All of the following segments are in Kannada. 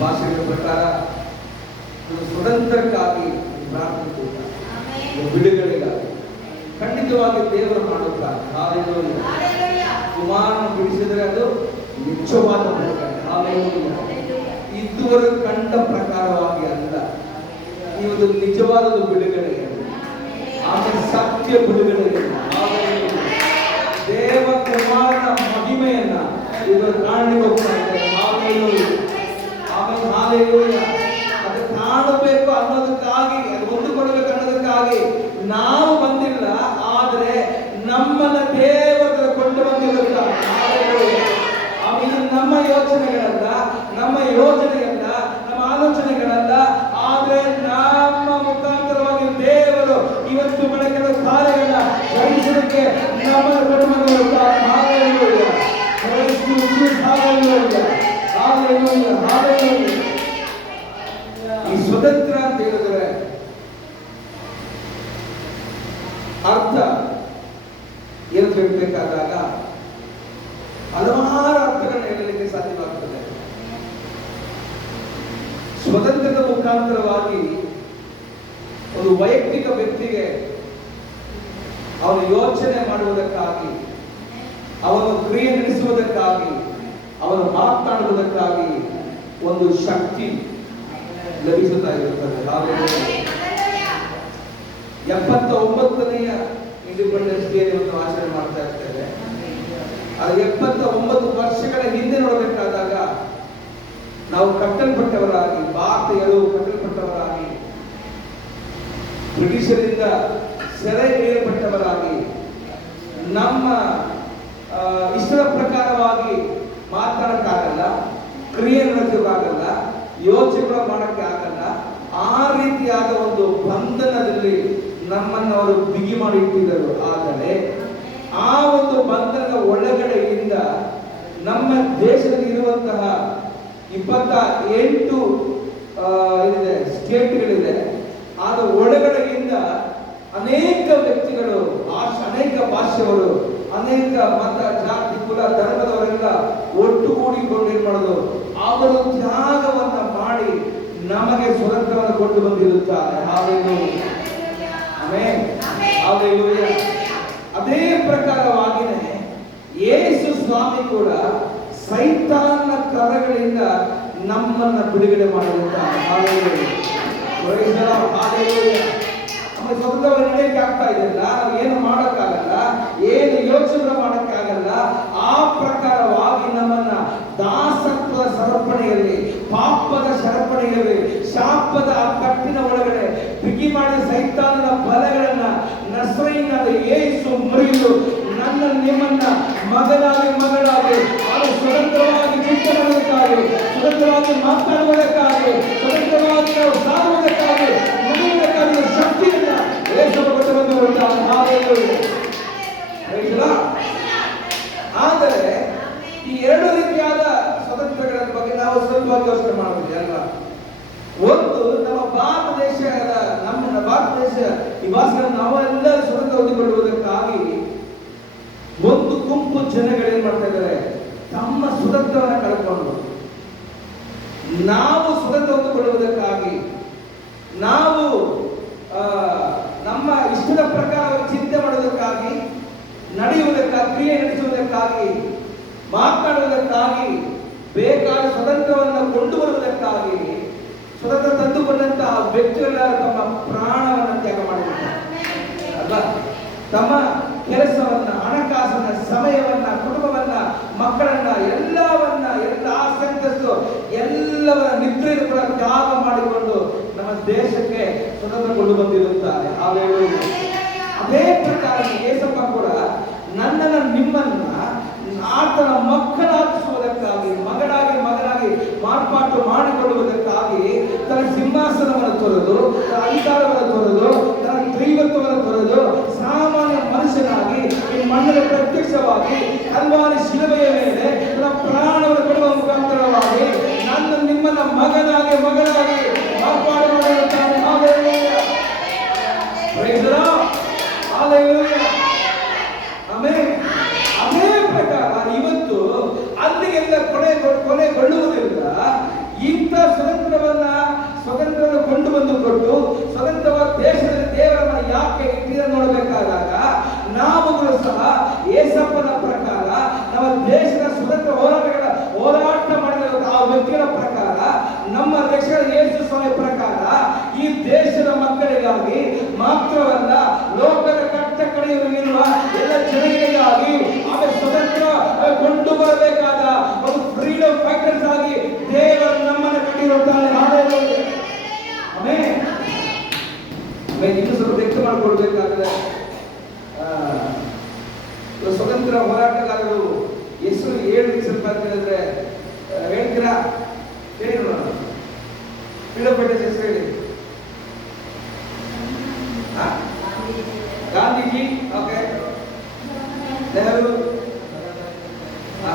ಭಾಷೆಗಳ ಪ್ರಕಾರ ಸ್ವತಂತ್ರಕ್ಕಾಗಿ ಪ್ರಾರ್ಥಿಸುತ್ತಾರೆ, ಬಿಡುಗಡೆಗಾಗಿ ಖಂಡಿತವಾಗಿ ದೇವರು ಮಾಡುತ್ತಾರೆ. ಕುಮಾರನ ಬಿಡಿಸಿದರೆ ಅದು ನಿಜವಾದ ಇದುವರೆಗೂ ಕಂಡ ಪ್ರಕಾರವಾಗಿ ಇದು ನಿಜವಾದ ಬಿಡುಗಡೆ, ಆಮೇಲೆ ಸತ್ಯ ಬಿಡುಗಡೆ. ದೇವ ಕುಮಾರನ ಮಹಿಮೆಯನ್ನ ಇದು ಕಾಣಲಿಕ್ಕೆ ಹೋಗ್ತಾ ಇದ್ದಾರೆ. ಆಮೇಲೆ ಅದು ಕಾಣಬೇಕು ಅನ್ನೋದಕ್ಕಾಗಿ, ಅದು ಹೊಂದಿಕೊಳ್ಬೇಕು ಅನ್ನೋದಕ್ಕಾಗಿ ನಾವು ಬಂದಿಲ್ಲ, ಆದ್ರೆ ನಮ್ಮನ್ನ ದೇವರ ಕೊಂಡು ಬಂದಿರುತ್ತಾರೆ. ಆಮೇಲೆ ನಮ್ಮ ಯೋಚನೆಗಳಲ್ಲ, ನಮ್ಮ ಯೋಜನೆಯಲ್ಲ, ನಮ್ಮ ಆಲೋಚನೆಗಳಲ್ಲ, ಆದ್ರೆ ನಮ್ಮ ಮುಖಾಂತರವಾಗಿ ದೇವರು ಇವತ್ತು ಬೆಳಕಿನ ಕಾರ್ಯಗಳನ್ನ ಗ್ರಹಿಸಲಿಕ್ಕೆ ನಮ್ಮ ಕೊಂಡು ಬಂದಿರುತ್ತಾರೆ. ಈ ಸ್ವತಂತ್ರ ಅಂತ ಹೇಳಿದ್ರೆ ಅರ್ಥ ಏನು ತಿಳ್ಬೇಕಾದಾಗ ಹಲವಾರು ಅರ್ಥಗಳನ್ನ ಹೇಳಲಿಕ್ಕೆ ಸಾಧ್ಯವಾಗುತ್ತದೆ. ಸ್ವತಂತ್ರದ ಮುಖಾಂತರವಾಗಿ ಒಂದು ವೈಯಕ್ತಿಕ ವ್ಯಕ್ತಿಗೆ ಅವನು ಯೋಚನೆ ಮಾಡುವುದಕ್ಕಾಗಿ, ಅವನು ಕ್ರಿಯೆ ನಡೆಸುವುದಕ್ಕಾಗಿ, ಅವನು ಮಾತನಾಡುವುದಕ್ಕಾಗಿ ಒಂದು ಶಕ್ತಿ ಲಭಿಸುತ್ತಾ ಇರುತ್ತದೆ. 79ನೆಯ ಇಂಡಿಪೆಂಡೆನ್ಸ್ ಡೇ ಅನ್ನು ಆಚರಣೆ ಮಾಡ್ತಾ ಇರ್ತೇವೆ. ಅದು 79 ವರ್ಷಗಳ ಹಿಂದೆ ನೋಡಬೇಕಾದಾಗ ನಾವು ಕಟ್ಟಲ್ಪಟ್ಟವರಾಗಿ, ಭಾರತೀಯರು ಕಟ್ಟಲ್ಪಟ್ಟವರಾಗಿ, ಬ್ರಿಟಿಷರಿಂದ ಸೆರೆ ಹಿಡಿಯಲ್ಪಟ್ಟವರಾಗಿ, ನಮ್ಮ ಇಷ್ಟದ ಪ್ರಕಾರವಾಗಿ ಮಾತನಾಡಕ್ಕಾಗಲ್ಲ, ಕ್ರಿಯೆ ನಡೆಸೋಕ್ಕಾಗಲ್ಲ, ಯೋಚನೆ ಮಾಡಕ್ಕೆ ಆಗಲ್ಲ. ಆ ರೀತಿಯಾದ ಒಂದು ಬಂಧನದಲ್ಲಿ ನಮ್ಮನ್ನು ಅವರು ಬಿಗಿ ಮಾಡಿ ಇಟ್ಟಿದ್ದರು. ಆದರೆ ಆ ಒಂದು ಬಂಧನದ ಒಳಗಡೆಯಿಂದ ನಮ್ಮ ದೇಶದಲ್ಲಿ ಇರುವಂತಹ 28 ಸ್ಟೇಟ್ಗಳಿದೆ. ಆದ ಒಳಗಡೆಯಿಂದ ಅನೇಕ ವ್ಯಕ್ತಿಗಳು, ಅನೇಕ ಭಾಷೆಯವರು, ಅನೇಕ ಮತ, ಜಾತಿ, ಕುಲ, ಧರ್ಮದವರೆಲ್ಲ ಒಟ್ಟುಗೂಡಿಕೊಂಡು ಏನ್ ಮಾಡೋದು, ಅವರು ತ್ಯಾಗವನ್ನ ಮಾಡಿ ನಮಗೆ ಸ್ವತಂತ್ರವನ್ನು ಕೊಟ್ಟು ಬಂದಿರುತ್ತಾರೆ. ಅದೇ ಪ್ರಕಾರವಾಗಿನೇ ಯೇಸು ಸ್ವಾಮಿ ಕೂಡ ಸೈತಾನ ಕರಗಳಿಂದ ನಮ್ಮನ್ನ ಬಿಡುಗಡೆ ಮಾಡಿರುತ್ತಾರೆ. ಸ್ವತಂತ್ರ ನಡೆಯಕ್ಕೆ ಆಗ್ತಾ ಇದೆಯಲ್ಲ, ಏನು ಮಾಡಕ್ಕಾಗಲ್ಲ, ಏನು ಯೋಚನೆ ಮಾಡಕ್ಕಾಗಲ್ಲ. ಆ ಪ್ರಕಾರವಾಗಿ ನಮ್ಮನ್ನ ದಾಸತ್ವದ ಸರಪಣಿಯಲ್ಲಿ, ಪಾಪದ ಸರಪಣಿಯಲ್ಲಿ, ಶಾಪದ ಕಟ್ಟಿನ ಒಳಗಡೆ ಬಿಗಿ ಮಾಡಿದ ಸೈತಾನನ ಬಲಗಳನ್ನ ನಸರೇಯನಾದ ಯೇಸು ಮುರಿದು ನನ್ನ ನಿಮ್ಮನ್ನ ಮಗನಾಗಿ ಅವರು ಸ್ವತಂತ್ರವಾಗಿ ಚಿಂತನೆಗಾಗಿ, ಸ್ವತಂತ್ರವಾಗಿ ಮಾತನಾಡುವುದಕ್ಕಾಗಿ, ಸ್ವತಂತ್ರವಾಗಿ ನಾವು ಸಾಗುವುದಕ್ಕಾಗಿ, ಮುಗಿಯುವುದಕ್ಕಾಗಿ ಶಕ್ತಿಯನ್ನ ಕೊಟ್ಟು ಬಂದಿರುತ್ತಾರೆ. ಆದರೆ ಈ ಎರಡು ರೀತಿಯಾದ ಸ್ವತಂತ್ರಗಳ ಬಗ್ಗೆ ನಾವು ಸ್ವಲ್ಪ ಯೋಚನೆ ಮಾಡಬಹುದು ಅಲ್ವಾ? ಒಂದು, ನಮ್ಮ ಭಾರತ ದೇಶ ನಿವಾಸಿಗಳನ್ನು ನಾವೆಲ್ಲ ಸ್ವತಂತ್ರ ಹೊಂದಿಕೊಳ್ಳುವುದಕ್ಕಾಗಿ ಒಂದು ಗುಂಪು ಜನಗಳೇನ್ ಮಾಡ್ತಾ ಇದ್ದಾರೆ, ತಮ್ಮ ಸ್ವತಂತ್ರವನ್ನ ಕಳ್ಕೊಂಡು ನಾವು ಸ್ವತಂತ್ರ ಹೊಂದಿಕೊಳ್ಳುವುದಕ್ಕಾಗಿ, ನಾವು ನಮ್ಮ ಇಷ್ಟದ ಪ್ರಕಾರ ಚಿಂತೆ ಮಾಡುವುದಕ್ಕಾಗಿ, ನಡೆಯುವುದಕ್ಕಾಗಿ, ಕ್ರಿಯೆ ನಡೆಸುವುದಕ್ಕಾಗಿ, ಮಾತನಾಡುವುದಕ್ಕಾಗಿ, ಬೇಕಾದ ಸ್ವತಂತ್ರವನ್ನು ಕೊಂಡು ಬರುವುದಕ್ಕಾಗಿ ಸ್ವತಂತ್ರ ತಂದುಕೊಂಡಂತಹ ವ್ಯಕ್ತಿಗಳೆಲ್ಲ ತಮ್ಮ ಪ್ರಾಣವನ್ನು ತ್ಯಾಗ ಮಾಡಿದ್ದಾರೆ ಅಲ್ವಾ? ತಮ್ಮ ಕೆಲಸವನ್ನ, ಹಣಕಾಸನ್ನ, ಸಮಯವನ್ನ, ಕುಟುಂಬವನ್ನ, ಮಕ್ಕಳನ್ನ, ಎಲ್ಲ ಆಸಕ್ತಸ್ತು ಎಲ್ಲವನ್ನ ನಿದ್ರೆಯನ್ನು ಕೂಡ ತ್ಯಾಗ ಮಾಡಿಕೊಂಡು ನಮ್ಮ ದೇಶಕ್ಕೆ ಸ್ವತಂತ್ರ ಕೊಂಡು ಬಂದಿರುತ್ತಾರೆ. ಅದೇ ಪ್ರಕಾರ ಯೇಸಪ್ಪ ಕೂಡ ನನ್ನನ್ನು ನಿಮ್ಮನ್ನ ಆತನ ಮಕ್ಕಳಾಗಿಸುವುದಕ್ಕಾಗಿ, ಮಗನಾಗಿ ಮಾರ್ಪಾಟು ಮಾಡಿಕೊಳ್ಳುವುದಕ್ಕಾಗಿ ತನ್ನ ಸಿಂಹಾಸನವನ್ನು ತೊರೆದು, ತನ್ನ ಅಧಿಕಾರವನ್ನು ತೊರೆದು, ತನ್ನ ದೈವತ್ವವನ್ನು ತೊರೆದು ಸಾಮಾನ್ಯ ಮನುಷ್ಯನಾಗಿ ಈ ಮಣ್ಣಿನ ಪ್ರತ್ಯಕ್ಷವಾಗಿ ಕಲ್ವಾರಿ ಶಿಲುಬೆಯ ಮೇಲೆ ತನ್ನ ಪ್ರಾಣವನ್ನು ಕೊಡುವ ಮುಖಾಂತರವಾಗಿ ನನ್ನ ನಿಮ್ಮನ್ನ ಮಗನಾಗಿ ಮಾರ್ಪಾಡು ಮಾಡಿರುತ್ತಾನೆ. ಅದೇ ಪ್ರಕಾರ ಇವತ್ತು ಅಲ್ಲಿಗೆಲ್ಲ ಕೊನೆಗೊಳ್ಳುವುದಿಲ್ಲ. ಇಂಥ ಸ್ವತಂತ್ರವನ್ನು ಕೊಂಡು ಬಂದು ಕೊಟ್ಟು ಸ್ವತಂತ್ರವಾದ ದೇಶದಲ್ಲಿ ದೇವರನ್ನ ಯಾಕೆ ಇಟ್ಟಿದೆ ನೋಡಬೇಕಾದಾಗ ನಾವುಗಳು ಸಹ ಏಸಪ್ಪನ ಪ್ರಕಾರ ನಮ್ಮ ದೇಶದ ಸ್ವತಂತ್ರ ಹೋರಾಟ ಮಾಡಿದ ಆ ವ್ಯಕ್ತಿಗಳ ಪ್ರಕಾರ ನಮ್ಮ ರಕ್ಷಣೆ ಮಾತ್ರವಲ್ಲ, ಲೋಕದ ಕಟ್ಟ ಕಡೆಯಲ್ಲಿರುವ ಎಲ್ಲ ಜನಗಳಿಗಾಗಿ ಆಮೇಲೆ ಸ್ವತಂತ್ರ ಕೊಂಡು ಬರಬೇಕಾದ ಒಂದು ಫ್ರೀಡಮ್ ಫೈಟರ್ಸ್ ಆಗಿ ದೇವರು ನಮ್ಮನ್ನು ಕಟ್ಟಿರುತ್ತಾನೆ. ಆಮೇಲೆ ಇನ್ನೂ ಸ್ವಲ್ಪ ವ್ಯಕ್ತ ಮಾಡಿಕೊಡ್ಬೇಕಾದ್ರೆ ಸ್ವತಂತ್ರ ಹೋರಾಟಗಾರರು ಹೆಸರು ಹೇಳಿ ಸ್ವಲ್ಪ ಅಂತ ಹೇಳಿದ್ರೆ ಹೇಳ್ತೀರಾ? ಹೇಳಿ ನೋಡೋಣ. ಫ್ರೀಡಮ್ ಫೈಟರ್ಸ್ ಹೆಸರು ಹೇಳಿ. ಗಾಂಧೀಜಿ, ಓಕೆ. ನೆಹರು,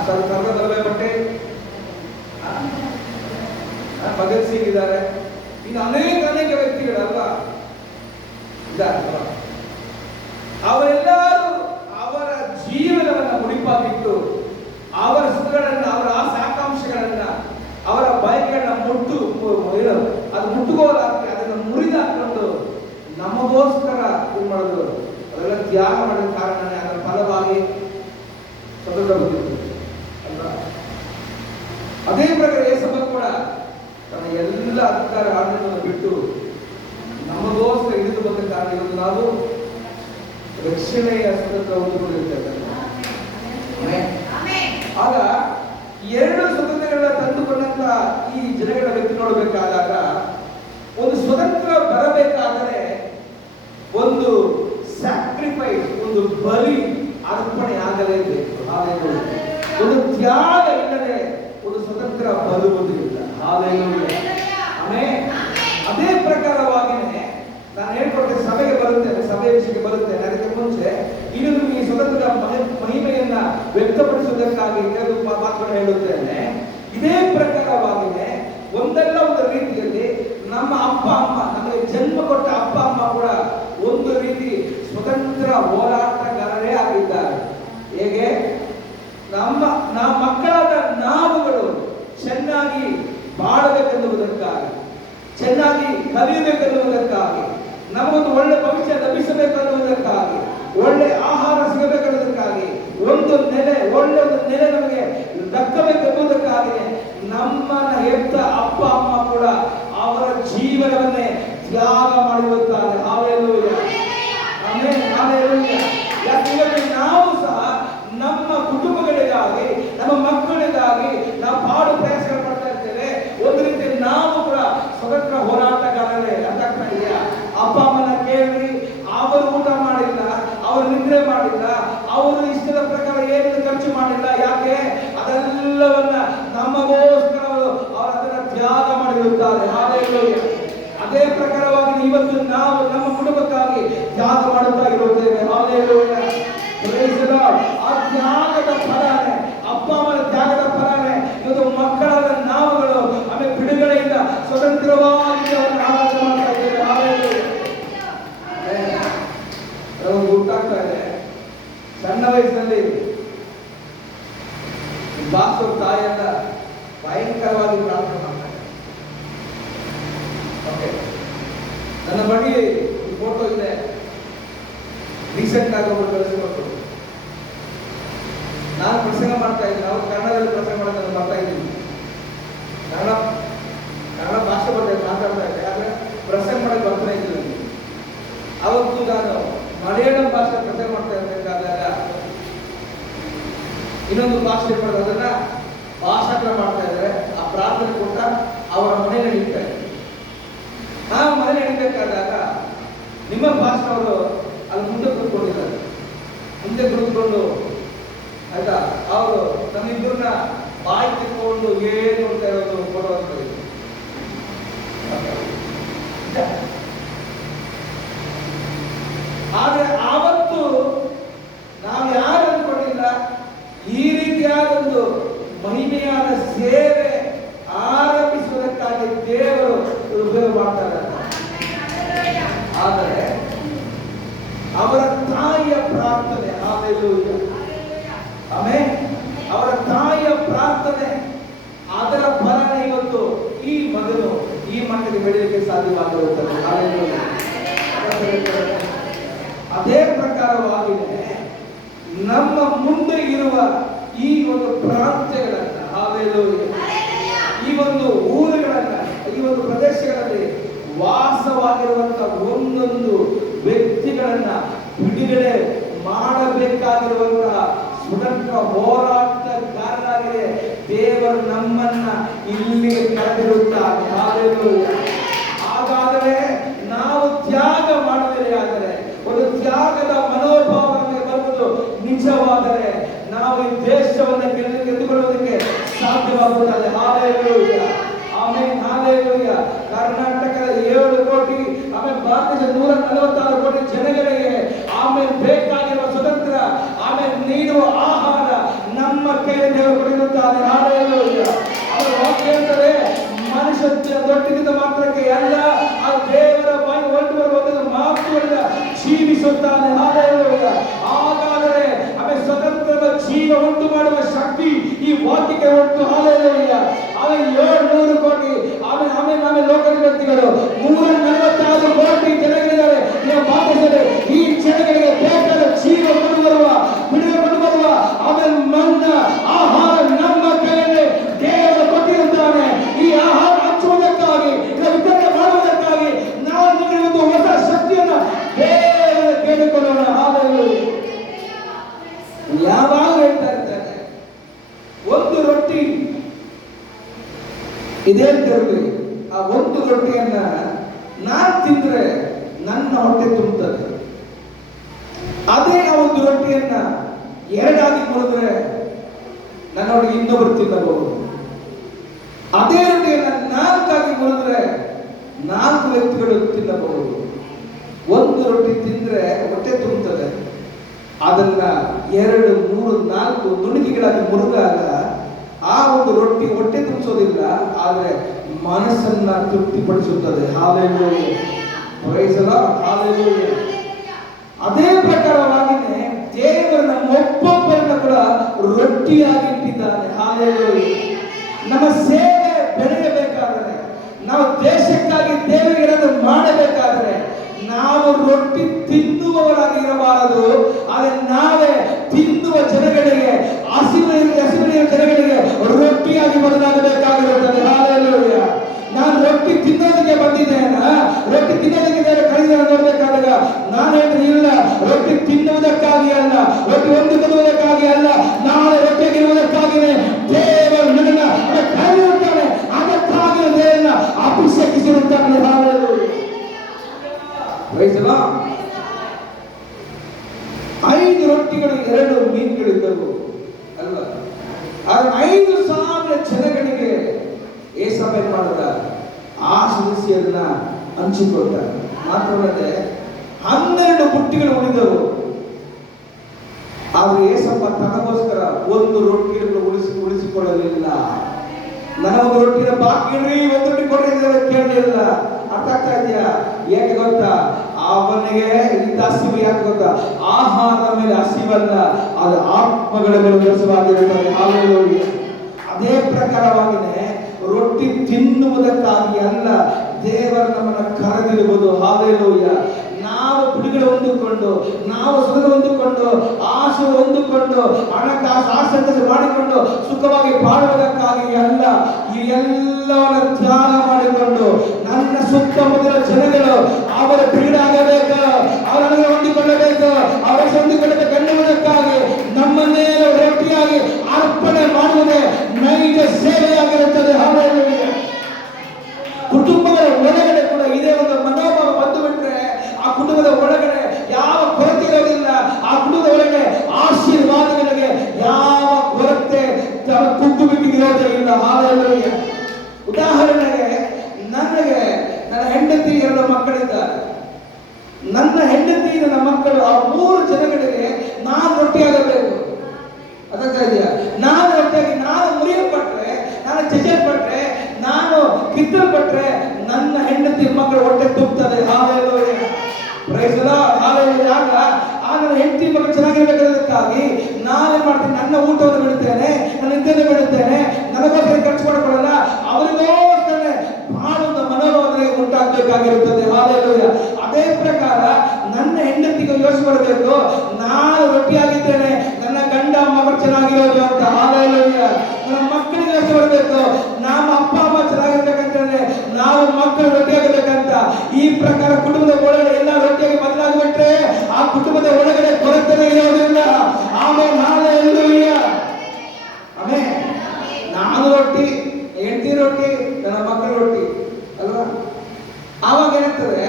ಸರ್ದಾರ್ ವಲ್ಲಭಾಯ್ ಪಟೇಲ್, ಭಗತ್ ಸಿಂಗ್ ಇದ್ದಾರೆ. ಇನ್ನು ಅನೇಕ ವ್ಯಕ್ತಿಗಳಲ್ವಾ ಇದ್ದಾರೆ. ಅವರೆಲ್ಲರೂ ಅವರ ಜೀವನವನ್ನು ಮುಡಿಪಾಗಿಟ್ಟು ಅವರ ಸುಖಗಳನ್ನ, ಅವರ ಆಕಾಂಕ್ಷೆಗಳನ್ನ, ಅವರ ಬಯಕೆಗಳನ್ನ ಅದು ಮುಟ್ಟುಗೋಲಾಗಿ ಅದನ್ನು ಮುರಿದಾಕೊಂಡು ನಮಗೋಸ್ಕರ ಇದು ಮಾಡೋದು, ಅದೆಲ್ಲ ತ್ಯಾಗ ಮಾಡಿದ ಕಾರಣನೇ ಅದರ ಫಲವಾಗಿ ಸ್ವತಂತ್ರ ಬಂದಿತ್ತು ಅಲ್ವಾ? ಅದೇ ಪ್ರಕಾರ ಯೇಸಪ್ಪ ಕೂಡ ತನ್ನ ಎಲ್ಲ ಅಧಿಕಾರ ಆಡಳಿತವನ್ನು ಬಿಟ್ಟು ನಮಗೋಸ್ಕರ ಹಿಡಿದು ಬಂದ ಕಾರಣ ಇವತ್ತು ನಾವು ರಕ್ಷಣೆಯ ಸ್ವತಂತ್ರ ಹೊಂದಿಕೊಂಡಿರ್ತೇವೆ. ಆಗ ಎರಡು ಸ್ವತಂತ್ರಗಳನ್ನ ತಂದುಕೊಂಡಂತ ಈ ಜನಗಳ ವ್ಯಕ್ತಿ ನೋಡಬೇಕಾದಾಗ ಒಂದು ಸ್ವತಂತ್ರ ಬರಬೇಕಾದರೆ ಒಂದು ಸ್ಯಾಕ್ರಿಫೈಸ್, ಒಂದು ಬಲಿ ಅರ್ಪಣೆ ಆಗಲೇಬೇಕು. ಒಂದು ತ್ಯಾಗ ಇಲ್ಲದೆ ಒಂದು ಸ್ವತಂತ್ರ ಬರುವುದಿಲ್ಲ. ಅದೇ ಪ್ರಕಾರವಾಗಿನೇ ನಾನು ಹೇಳ್ಕೊಡ್ತೇನೆ, ಸಭೆಗೆ ಬರುತ್ತೇನೆ, ಸಭೆಯ ವಿಷಯಕ್ಕೆ ಬರುತ್ತೇನೆ. ಅದಕ್ಕೆ ಮುಂಚೆ ಇನ್ನು ನಿಮಗೆ ಸ್ವತಂತ್ರ ಮಹಿಮೆಯನ್ನ ವ್ಯಕ್ತಪಡಿಸುವುದಕ್ಕಾಗಿ ಕೆಲವು ಮಾತುಗಳನ್ನು ಹೇಳುತ್ತೇನೆ. ಇದೇ ಪ್ರಕಾರವಾಗಿನೇ ಒಂದಲ್ಲ ಒಂದು ರೀತಿಯಲ್ಲಿ ನಮ್ಮ ಅಪ್ಪ ಅಮ್ಮ, ನಮಗೆ ಜನ್ಮ ಕೊಟ್ಟ ಅಪ್ಪ ಅಮ್ಮ ಕೂಡ ಒಂದು ರೀತಿ ಸ್ವತಂತ್ರ ಹೋರಾಟಗಾರರೇ ಆಗಿದ್ದಾರೆ. ಹೇಗೆ ನಮ್ಮ ಮಕ್ಕಳಾದ ನಾವುಗಳು ಚೆನ್ನಾಗಿ ಬಾಳಬೇಕೆನ್ನುವುದಕ್ಕಾಗಿ, ಚೆನ್ನಾಗಿ ಕಲಿಯಬೇಕೆನ್ನುವುದಕ್ಕಾಗಿ, ನಮಗೊಂದು ಒಳ್ಳೆ ಭವಿಷ್ಯ ಲಭಿಸಬೇಕನ್ನುವುದಕ್ಕಾಗಿ, ಒಳ್ಳೆ ಆಹಾರ ಸಿಗಬೇಕನ್ನುವುದಕ್ಕಾಗಿ, ಒಂದು ನೆಲೆ, ಒಳ್ಳೆ ಒಂದು ನೆಲೆ ನಮಗೆ ದಕ್ಕಬೇಕೆನ್ನುವುದಕ್ಕಾಗಿ ನಮ್ಮನ್ನ ಹೆತ್ತ ಅಪ್ಪ ಅಮ್ಮ ಕೂಡ ಅವರ ಜೀವನವನ್ನೇ ತ್ಯಾಗ ಮಾಡಿರುತ್ತಾರೆ. ಯಾಕಂದ್ರೆ ನಾವು ಸಹ ನಮ್ಮ ಕುಟುಂಬಗಳಿಗಾಗಿ, ನಮ್ಮ ಮಕ್ಕಳಿಗಾಗಿ ನಾವು ಬಾಳು ಪ್ರಯಾಸ ಮಾಡ್ತಾ ಇರ್ತೇವೆ. ಒಂದು ರೀತಿ ನಾವು ಕೂಡ ಸ್ವತಂತ್ರ ಹೋರಾಟಗಾರರೇ. ಅರ್ಥ ಆಗ್ತಾ ಇದೆಯಾ? ಅಪ್ಪ ಅಮ್ಮನ ಕೇಳಿ, ಅವರು ಊಟ ಮಾಡಿಲ್ಲ, ಅವರು ನಿದ್ರೆ ಮಾಡಿಲ್ಲ, ಅವರು ಇಷ್ಟದ ಪ್ರಕಾರ ಏನು ಖರ್ಚು ಮಾಡಿಲ್ಲ. ಯಾಕೆ? ಅದೆಲ್ಲವನ್ನ ನಮಗೋಸ್ಕರ ಅವರು ಅದನ್ನ ತ್ಯಾಗ ಮಾಡಿರುತ್ತಾರೆ. ಅದೇ ಪ್ರಕಾರವಾಗಿ ಇವತ್ತು ನಾವು ನಮ್ಮ ಕುಟುಂಬಕ್ಕಾಗಿ ತ್ಯಾಗ ಮಾಡುತ್ತಾ ಇರುತ್ತೇವೆ. ಆ ತ್ಯಾಗದ ಫಲನೇ, ಅಪ್ಪ ಅಮ್ಮನ ತ್ಯಾಗದ ಫಲನೇ ಇವತ್ತು ಮಕ್ಕಳಾದ ನಾವುಗಳು ಆಮೇಲೆ ಬಿಡುಗಡೆಯಿಂದ ಸ್ವತಂತ್ರವಾಗಿ ಆರಾಧನೆ ಮಾಡ್ತಾ ಇದ್ದೇವೆ. ಗೊತ್ತಾಗ್ತಾ ಇದೆ, ಸಣ್ಣ ವಯಸ್ಸಿನಲ್ಲಿ ಬಾಸು ತಾಯಿಯನ್ನ ಭಯಂಕರವಾಗಿ ಪ್ರಾರ್ಥನೆ ಮಾಡ್ತಾರೆ. ನನ್ನ ಬಳಿ ಫೋಟೋ ಇದೆ, ರೀಸೆಂಟ್ ಆಗಿ ಒಬ್ಬರು ಕಳಿಸಿಕೊಟ್ಟು. ನಾನು ಪ್ರಸಂಗ ಮಾಡ್ತಾ ಇದ್ದೀನಿ, ನಾವು ಕನ್ನಡದಲ್ಲಿ ಪ್ರಸಂಗ ಮಾಡೋದನ್ನು ಮಾಡ್ತಾ ಇದ್ದೀನಿ. ಕನ್ನಡ ಭಾಷೆ ಮಾತಾಡ್ತಾ ಇದ್ದೆ, ಆದರೆ ಪ್ರಸಂಗ ಮಾಡೋದು ಬರ್ತಾ ಇದ್ದೀನಿ. ಅವತ್ತು ನಾನು ಮಲಯಾಳಂ ಭಾಷೆ ಪ್ರಸಂಗ ಮಾಡ್ತಾ ಇರಬೇಕಾದಾಗ ಇನ್ನೊಂದು ಭಾಷೆ ಪಡೆದು ಅದನ್ನ ಭಾಷಾಂತರ ಮಾಡ್ತಾ ಇದ್ದಾರೆ. ಆ ಪ್ರಾರ್ಥನೆ ಕೊಟ್ಟ ಅವರ ಮನೆಯಲ್ಲಿ ನಡೀತಾ ಇದೆ. ಆ ಮನೆ ನಡೀಬೇಕಾದಾಗ ನಿಮ್ಮ ಭಾಷೆಯವರು ಅಲ್ಲಿ ಮುಂದೆ ಕೂತ್ಕೊಂಡಿದ್ದಾರೆ. ಮುಂದೆ ಕುಳಿತುಕೊಂಡು ಆಯ್ತಾ, ಅವರು ನಮ್ಮಿಬ್ಬರನ್ನ ಬಾಯಿ ತಿಳ್ಕೊಂಡು ಏನು ಅಂತ ಇರೋದು ಕೊಡುವಂಥದ್ದು. ಆದ್ರೆ ಆವತ್ತು ನಾವು ಯಾರು ಅಂದ್ಕೊಂಡಿಲ್ಲ, ಈ ರೀತಿಯಾದೊಂದು ಮಹಿಮೆಯಾದ ಸೇವೆ ಆರಂಭಿಸುವುದಕ್ಕಾಗಿ ದೇವರು ಉಪಯೋಗ ಮಾಡ್ತಾರೆ. ಆದರೆ ಅವರ ತಾಯಿಯ ಪ್ರಾರ್ಥನೆ, ಅವರ ತಾಯಿಯ ಪ್ರಾರ್ಥನೆ, ಅದರ ಫಲನ ಇವತ್ತು ಈ ಮಗನು ಈ ಮಟ್ಟಿಗೆ ಬೆಳೆಯಲಿಕ್ಕೆ ಸಾಧ್ಯವಾಗಿರುತ್ತದೆ. ಅದೇ ಪ್ರಕಾರವಾಗಿದೆ ನಮ್ಮ ಮುಂದೆ ಇರುವ ಈ ಒಂದು ಪ್ರಾಂತ್ಯಗಳನ್ನ, ಈ ಒಂದು ಊರುಗಳನ್ನ, ಈ ಒಂದು ಪ್ರದೇಶಗಳಲ್ಲಿ ವಾಸವಾಗಿರುವಂತಹ ಒಂದೊಂದು ವ್ಯಕ್ತಿಗಳನ್ನ ಬಿಡುಗಡೆ ಮಾಡಬೇಕಾಗಿರುವಂತಹ ಸ್ವತಂತ್ರ ಹೋರಾಟಗಾರರಾಗಿದೆ ದೇವರು ನಮ್ಮನ್ನ ಇಲ್ಲಿಗೆ ಕರೆದಿರುತ್ತಾರೆ. ಹಾಗಾದರೆ ನಾವು ತ್ಯಾಗ ಮಾಡುವುದೇ ಆದರೆ, ಒಂದು ತ್ಯಾಗದ ಮನೋಭಾವ ನಮಗೆ ಬರುವುದು ನಿಜವಾದರೆ ನಾವು ಈ ದೇಶವನ್ನು ಗೆದ್ದುಕೊಳ್ಳುವುದಕ್ಕೆ ಸಾಧ್ಯವಾಗುತ್ತದೆ. Hallelujah, amen, hallelujah. ಕರ್ನಾಟಕದ 7 ಕೋಟಿ, ಆಮೇಲೆ ಭಾರತದ 146 ಕೋಟಿ ಜನಗಳಿಗೆ ಆಮೇಲೆ ಬೇಕಾಗಿರುವ ಸ್ವತಂತ್ರ, ಆಮೇಲೆ ನೀಡುವ ಆಹಾರ ನಮ್ಮ ಕೈಯಲ್ಲಿ ದೇವರು ಕೊಟ್ಟಿರುತ್ತಾನೆ. ಹಾಲೆಲೂಯಾ. ಅವರ ವಾಕ್ಯ ಹೇಳ್ತಾರೆ, ಮನುಷ್ಯ ದೊಡ್ಡದಿಂದ ಮಾತ್ರಕ್ಕೆ ಅಲ್ಲ, ಆ ದೇವರ ಬಾಯಿ ಹೊರಟು ಬರುವ ಮಾತುಗಳಿಂದ ಜೀವಿಸುತ್ತಾನೆ. ಹಾಲೆಲೂಯಾ. ಹಾಗಾದರೆ ಆಮೇಲೆ ಸ್ವತಂತ್ರದ ಜೀವ ಉಂಟು ಮಾಡುವ ಶಕ್ತಿ ಈ ವಾಕ್ಯಕ್ಕೆ ಉಂಟು. ಹಾಲೆಲೂಯಾ. ಆಮೇಲೆ 700 ಕೋಟಿ, ಆಮೇಲೆ ಲೋಕದ ವ್ಯಕ್ತಿಗಳು 146 ಕೋಟಿ ಜನಗಳಿದ್ದಾರೆ. ನೀವು ಮಾತಾಡಿದರೆ ಈ ಜನಗಳಿಗೆ ಬೇಕಾದ ಜೀವ ಕೊಂಡು ಬರುವ, ಬಿಡುಗಡೆ ಕೊಂಡು ಬರುವ ಆಮೇಲೆ ಮನ್ನ ಆಹಾರ ನಮ್ಮ ಕೈಯಲ್ಲಿ ದೇವರು ಕೊಟ್ಟಿರುತ್ತಾನೆ. ಈ ಆಹಾರ ಹಂಚುವುದಕ್ಕಾಗಿ, ವಿತರಣೆ ಮಾಡುವುದಕ್ಕಾಗಿ ನಾವು ನಿಮಗೆ ಒಂದು ಹೊಸ ಶಕ್ತಿಯನ್ನು ದೇವರು ಕೇಳಿಕೊಳ್ಳೋಣ. ಹಾಲೆಲೂಯಾ. ಯಾವಾಗ ಹೇಳ್ತಾ ಇರ್ತಾರೆ, ಒಂದು ರೊಟ್ಟಿ ಇದೇ ತಿರುಗಿ, ಆ ಒಂದು ರೊಟ್ಟಿಯನ್ನ ನಾನು ತಿಂದ್ರೆ ನನ್ನ ಹೊಟ್ಟೆ ತುಂಬುತ್ತದೆ. ಅದೇ ಆ ಒಂದು ರೊಟ್ಟಿಯನ್ನ 2 ಆಗಿ ಮುರಿದ್ರೆ ನನ್ನೊಳಗೆ ಇನ್ನೊಬ್ಬರು ತಿನ್ನಬಹುದು. ಅದೇ ರೊಟ್ಟಿಯನ್ನ 4 ಆಗಿ ಮುರಿದ್ರೆ 4 ವ್ಯಕ್ತಿಗಳು ತಿನ್ನಬಹುದು. ಒಂದು ರೊಟ್ಟಿ ತಿಂದ್ರೆ ಹೊಟ್ಟೆ ತುಂಬುತ್ತದೆ. ಅದನ್ನ 2, 3, 4 ನುಣುಕಿಗಳಾಗಿ ಮುರಿದಾಗ ಆ ಒಂದು ರೊಟ್ಟಿ ಹೊಟ್ಟೆ ತುಂಬಿಸೋದಿಲ್ಲ, ಆದರೆ ಮನಸ್ಸನ್ನ ತೃಪ್ತಿಪಡಿಸುತ್ತದೆ. Hallelujah, praise the Lord, hallelujah. ಅದೇ ಪ್ರಕಾರವಾಗಿಯೇ ದೇವರು ನಮ್ಮ ಒಬ್ಬೊಬ್ಬರನ್ನ ಕೂಡ ರೊಟ್ಟಿಯಾಗಿ ಇಟ್ಟಿದ್ದಾನೆ. ಹಾಲೆಲೂಯಾ. ನಮ್ಮ ಸೇವೆ ಬೆಳೆಯಬೇಕಾದರೆ, ನಾವು ದೇಶಕ್ಕಾಗಿ ದೇವರಿಗೆ ಏನಾದರೂ ಮಾಡಬೇಕಾದರೆ ನಾವು ರೊಟ್ಟಿ ತಿನ್ನುವವರಾಗಿ ಇರಬಾರದು, ಆದರೆ ನಾವೇ ತಿನ್ನುವ ಜನಗಳಿಗೆ, ಹಸಿವಿನ ಜನಗಳಿಗೆ ರೊಟ್ಟಿಯಾಗಿ ಬದಲಾಗಬೇಕಾಗಿರುತ್ತದೆ. ಹಾಲೆಲೂಯಾ. ನಾನು ರೊಟ್ಟಿ ತಿನ್ನೋದಕ್ಕೆ ಬಂದಿದ್ದೇನೆ, ರೊಟ್ಟಿ ತಿನ್ನೋದಕ್ಕೆ ಕರೆದ ನೋಡಬೇಕಾದಾಗ ನಾನು ಹೇಳ್ತೀನಿ, ಇಲ್ಲ, ರೊಟ್ಟಿ ತಿನ್ನುವುದಕ್ಕಾಗಿ ಅಲ್ಲ, ರೊಟ್ಟಿ ಹೊಂದಿಕೊಳ್ಳುವುದಕ್ಕಾಗಿ ಅಲ್ಲ, ನಾನು ರೊಟ್ಟಿಯಾಗಿರುವುದಕ್ಕಾಗಿಯೇ ದೇವರು ನನ್ನನ್ನು ಕರೆದಿರುತ್ತಾನೆ. ಅದಕ್ಕಾಗಿ ದೇವರನ್ನ ಅಭಿಷೇಕಿಸಿರುತ್ತಾನೆ. Hallelujah, praise the Lord. 5 ರೊಟ್ಟಿಗಳು 2 ಮೀನುಗಳಿದ್ದವು ಅಲ್ಲ, ಆದ್ರೆ 5,000 ಜನಗಳಿಗೆ ಏಸಪ್ಪ ಮಾಡಿದ ಆ ಶಿರಸಿಯನ್ನ ಹಂಚಿಕೊಟ್ಟ. ಮಾತ್ರವಲ್ಲದೆ 12 ಬುಟ್ಟಿಗಳು ಉಳಿದವು. ಆದ್ರೆ ಏಸಪ್ಪ ತನಗೋಸ್ಕರ 1 ರೊಟ್ಟಿಯನ್ನು ಉಳಿಸಿಕೊಳ್ಳಲಿಲ್ಲ. ನನಗೊಂದು ರೊಟ್ಟಿನ ಬಾಕಿ ಇಡ್ರಿ, 1 ರೊಟ್ಟಿ ಕೊಡ್ರಿ ಕೇಳಲಿಲ್ಲ. ಅರ್ಥ ಆಗ್ತಾ ಇದೆಯಾ? ಯಾಕೆ ಗೊತ್ತಾ? ಅವನಿಗೆ ಇದ್ದ ಹಸಿವು ಯಾಕೆ ಗೊತ್ತಾ? ಆಹಾರದ ಮೇಲೆ ಹಸಿವಲ್ಲ, ಅದು ಆತ್ಮಗಳ ಮೇಲೆ ಹಸಿವಾಗಿರುತ್ತದೆ. ಹಾಲೆಲೂಯಾ. ಅದೇ ಪ್ರಕಾರವಾಗಿಯೇ ರೊಟ್ಟಿ ತಿನ್ನುವುದಕ್ಕಾಗಿ ಅಲ್ಲ ದೇವರು ನಮ್ಮನ್ನು ಕರೆದಿರುವುದು. ಹಾಲೆಲೂಯಾ. ನಾವು ಬಿಡುಗಡೆ ಹೊಂದಿಕೊಂಡು, ನಾವು ಸುಖ ಹೊಂದಿಕೊಂಡು, ಆಸೆ ಹೊಂದಿಕೊಂಡು, ಹಣಕಾಸು ಆಸೆ ಮಾಡಿಕೊಂಡು ಸುಖವಾಗಿ ಬಾಳುವುದಕ್ಕಾಗಿ ಅಲ್ಲ. ಈ ಎಲ್ಲವನ್ನ ತ್ಯಾಗ ಮಾಡಿಕೊಂಡು ನನ್ನ ಸುತ್ತಮುತ್ತಲ ಜನಗಳು ಅವರ ಬಿಡುಗಡೆಯಾಗಬೇಕು, ಅವರನ್ನು ಹೊಂದಿಕೊಳ್ಳಬೇಕು, ಅವರ ಹೊಂದಿಕೊಳ್ಳಬೇಕು ಎನ್ನುವುದಕ್ಕಾಗಿ ನಮ್ಮನ್ನೇ ರೊಟ್ಟಿಯಾಗಿ ಅರ್ಪಣೆ ಮಾಡುವುದೇ ನೈಜ ಸೇವೆಯಾಗಿರುತ್ತದೆ. ಹಾಲೆಲೂಯಾ. ಕುಟುಂಬಗಳ ಒಳಗಡೆ ಕೂಡ ಇದೇ ಒಂದು ಮನೋಭಾವ ಬಂದು ಬಿಟ್ರೆ ಆ ಕುಟುಂಬದ ಒಳಗಡೆ ಯಾವ ಕೊರತೆ ಇರೋದಿಲ್ಲ. ಆ ಕುಟುಂಬದ ಒಳಗಡೆ ಆಶೀರ್ವಾದಗಳಿಗೆ ಯಾವ ಕೊರತೆ ಕುಗ್ಗು ಬಿಟ್ಟಿರೋದೇ ಇಲ್ಲ. ಹಾಲೆಲೂಯಾ. ಉದಾಹರಣೆಗೆ ನನಗೆ ನನ್ನ ಹೆಂಡತಿ 2 ಮಕ್ಕಳಿದ್ದಾರೆ. ನನ್ನ ಹೆಂಡತಿ ನನ್ನ ಮಕ್ಕಳು ಆ 3 ಜನಗಳಿಗೆ ನಾನು ರೊಟ್ಟಿಯಾಗಬೇಕು. ಅದಕ್ಕೆ ಇದೆಯಾ? ನಾನು ರೊಟ್ಟಿಯಾಗಿ ನಾನು ಮುರಿಯಲ್ಪಟ್ರೆ, ನಾನು ಚಚಲ್ಪಟ್ರೆ, ನಾನು ಕಿತ್ತಲ್ಪಟ್ರೆ ನನ್ನ ಹೆಂಡತಿ ಮಕ್ಕಳು ಹೊಟ್ಟೆ ತುಂಬುತ್ತದೆ. Hallelujah, praise the Lord, hallelujah. ಆಗ ನನ್ನ ಹೆಂಡತಿ ಮಕ್ಕಳು ಚೆನ್ನಾಗಿರ್ಬೇಕಾದಕ್ಕಾಗಿ ನಾನೇನ್ ಮಾಡ್ತೀನಿ, ನನ್ನ ಊಟವನ್ನು ಬಿಡುತ್ತೇನೆ, ನನ್ನ ನಿದ್ದೆಯನ್ನು ಬಿಡುತ್ತೇನೆ, ನನಗೋಸ್ಕರ ಖರ್ಚು ಮಾಡಿಕೊಳ್ಳಲ್ಲ, ಅವರಿಗೋಸ್ಕರ ಬಾಳುವ ಮನೋಭಾವನೆ ಉಂಟಾಗಬೇಕಾಗಿರುತ್ತದೆ. ಹಾಲೆಲೂಯಾ. ಅದೇ ಪ್ರಕಾರ ನನ್ನ ಹೆಂಡತಿಗೆ ಯೋಚನೆ ಮಾಡಬೇಕು, ನಾನು ರೊಟ್ಟಿಯಾಗಿದ್ದೇನೆ, ನನ್ನ ಗಂಡ ಮಕ್ಕಳು ಚೆನ್ನಾಗಿರೋದು ಅಂತ. ಹಾಲೆಲೂಯಾ. ನನ್ನ ಮಕ್ಕಳಿಗೆ ಯೋಚನೆ ಮಾಡಬೇಕು, ನಮ್ಮ ಅಪ್ಪ ಅಮ್ಮ ಚೆನ್ನಾಗಿರ್ಬೇಕಂತಂದ್ರೆ ನಾವು ಮಕ್ಕಳು ರೊಟ್ಟಿಯಾಗಬೇಕಂತ. ಈ ಪ್ರಕಾರ ಕುಟುಂಬದ ಒಳಗಡೆ ಎಲ್ಲ ರೊಟ್ಟಿಯಾಗಿ ಬದಲಾಗಬೇಕು. ಹೇಳ್ತದೆ,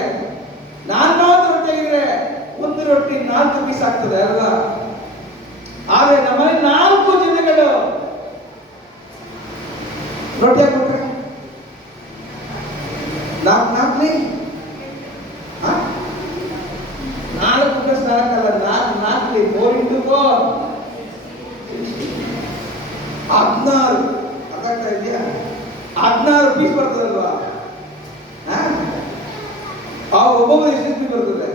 ನಾನು ಮಾತ್ರ ರೊಟ್ಟಿಯಾಗಿದ್ರೆ ಒಂದು ರೊಟ್ಟಿ 4 ಪೀಸ್ ಆಗ್ತದೆ ಅಲ್ವಾ? ಆದ್ರೆ ನಮ್ಮಲ್ಲಿ 4 ಜನಗಳು ರೊಟ್ಟಿ ಹಾಕ್ಬಿಟ್ರೆ 4 ಪ್ಲಸ್ 4 ಅಲ್ಲ, 4 4 into 4 16. ಅದಾಗ್ತಾ ಇದೆಯಾ? 16 ಪೀಸ್ ಬರ್ತದಲ್ವಾ? ಒಬ್ಬೊಬ್ಬರು ಎಷ್ಟು ಪೀಸ್ ಬರ್ತದೆ?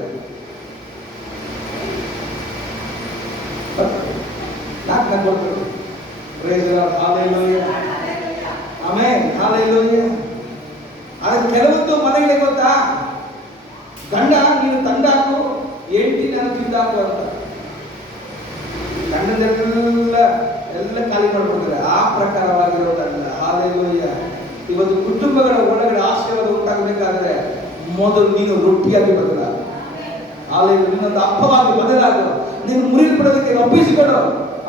4 ಬರ್ತದೆ. Praise the Lord, hallelujah, amen, hallelujah. ಆದ್ರೆ ಕೆಲವೊಂದು ಮನೆಗಳಿಗೆ ಗೊತ್ತಾ, ಗಂಡ ನೀನು ತಂದಾಕು, ಹೆಂಡತಿ ನಾನು ತಿಂದಾಕು ಅಂತ ಗಂಡನೆಲ್ಲ ಖಾಲಿ ಮಾಡ್ಕೊಡ್ತಾರೆ. ಆ ಪ್ರಕಾರವಾಗಿರೋದಲ್ಲ. ಹಲ್ಲೆಲೂಯಾ. ಇವತ್ತು ಕುಟುಂಬಗಳ ಒಳಗಡೆ ಆಶೀರ್ವಾದ ಉಂಟಾಗಬೇಕಾದ್ರೆ ಮೊದಲು ನೀನು ರೊಟ್ಟಿಯಾಗಿ ಬದಲಾಗು. ಹಲ್ಲೆಲೂಯಾ. ನಿನ್ನೊಂದು ಅಪ್ಪವಾಗಿ ಬದಲಾಗು. ನೀನು ಮುರಿಲ್ಪಡೋದಕ್ಕೆ ಒಪ್ಪಿಸಿಕೊಡು.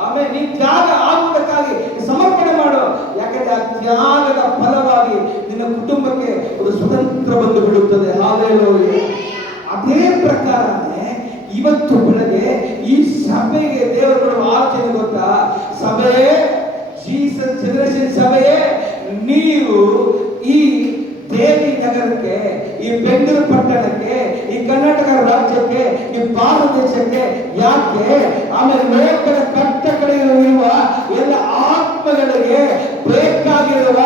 ಆಮೇಲೆ ನೀನು ತ್ಯಾಗ ಆಗುವುದಕ್ಕಾಗಿ ಸಮರ್ಪಣೆ ಮಾಡು. ಯಾಕಂದ್ರೆ ಆ ತ್ಯಾಗದ ಫಲವಾಗಿ ನಿನ್ನ ಕುಟುಂಬಕ್ಕೆ ಒಂದು ಸ್ವತಂತ್ರ ಬಂದು ಬಿಡುತ್ತದೆ. ಹಲ್ಲೆಲೂಯಾ. ಅದೇ ಪ್ರಕಾರನೇ ಇವತ್ತು ಬೆಳಗ್ಗೆ ಈ ಸಭೆಗೆ ದೇವರು ಆಲೋಚನೆ ಗೊತ್ತಾ? ಸಭೆಯೇ, ಜೀಸಸ್ ಜನರೇಷನ್ ಸಭೆಯೇ, ನೀವು ಈ ದೇವಿ ನಗರಕ್ಕೆ, ಈ ಬೆಂಗಳೂರು ಪಟ್ಟಣಕ್ಕೆ, ಈ ಕರ್ನಾಟಕ ರಾಜ್ಯಕ್ಕೆ, ಈ ಭಾರತ ದೇಶಕ್ಕೆ ಯಾಕೆ, ಆಮೇಲೆ ಲೋಕದ ಕಟ್ಟ ಕಡೆಯಿರುವ ಎಲ್ಲ ಆತ್ಮಗಳಿಗೆ ಬೇಕಾಗಿರುವ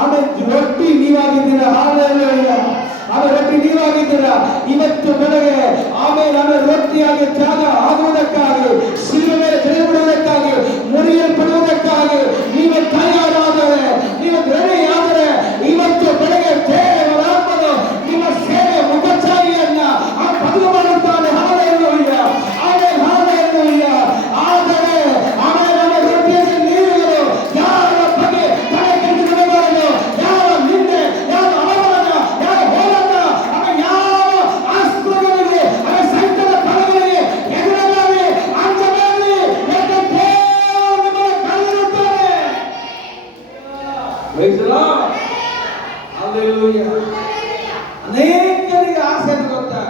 ಆಮೇಲೆ ರೊಟ್ಟಿ ನೀವಾಗಿದ್ದೀರಾ. ಹಲ್ಲೆಲೂಯಾ. ಆಮೇಲೆ ರೊಟ್ಟಿ ನೀವಾಗಿದ್ದೀರಾ. ಇವತ್ತು ಬೆಳಗ್ಗೆ ಆಮೇಲೆ ರೊಟ್ಟಿಯಾಗಿ ತ್ಯಾಗ ಆಗುವುದಕ್ಕಾಗಿ, ಶಿಲುಬೆ ಮೇಲೆ ಜಯಬಿಡುವುದಕ್ಕಾಗಿ, ಮುರಿಯಲ್ಪಡುವುದಕ್ಕಾಗಿ ನೀವು ತಯಾರಾದರೆ, ನೀವು ರೆಡಿಯಾದರೆ ಇವತ್ತು ಬೆಳಗ್ಗೆ ದೇವರಾತ್ಮನು ನಿಮ್ಮ ಸೇವೆ ಮುಖಚಾರಿಯನ್ನ ಬದಲು ಮಾಡುತ್ತಾನೆ. Hallelujah, amen, hallelujah. ಆದರೆ ಆಮೇಲೆ ನಮ್ಮ ರೊಟ್ಟಿಯಲ್ಲಿ ನೀರುಗಳು ಯಾರ ಬಗ್ಗೆ ತಲೆ ಕೆಡಿಸಿಕೊಳ್ಳಬಾರದು. ಯಾವ ನಿಂದೆ, ಯಾವ ಅವಮಾನ, ಯಾವ ಹೋರಾಟ, ಯಾವ ಅಸ್ತ್ರಗಳಿಗೆ, ಸೈತನ ಪದಗಳಿಗೆ ಎದುರಾಗಿ ಅಂಜಬೇಡಿ. ಯಾಕೆ ದೇವರು ನಿಮ್ಮನ್ನು ಕರೆದಿರುತ್ತಾನೆ. Praise the Lord, hallelujah. ಅನೇಕರಿಗೆ ಆಸೆ ಅಂತ ಗೊತ್ತಾ?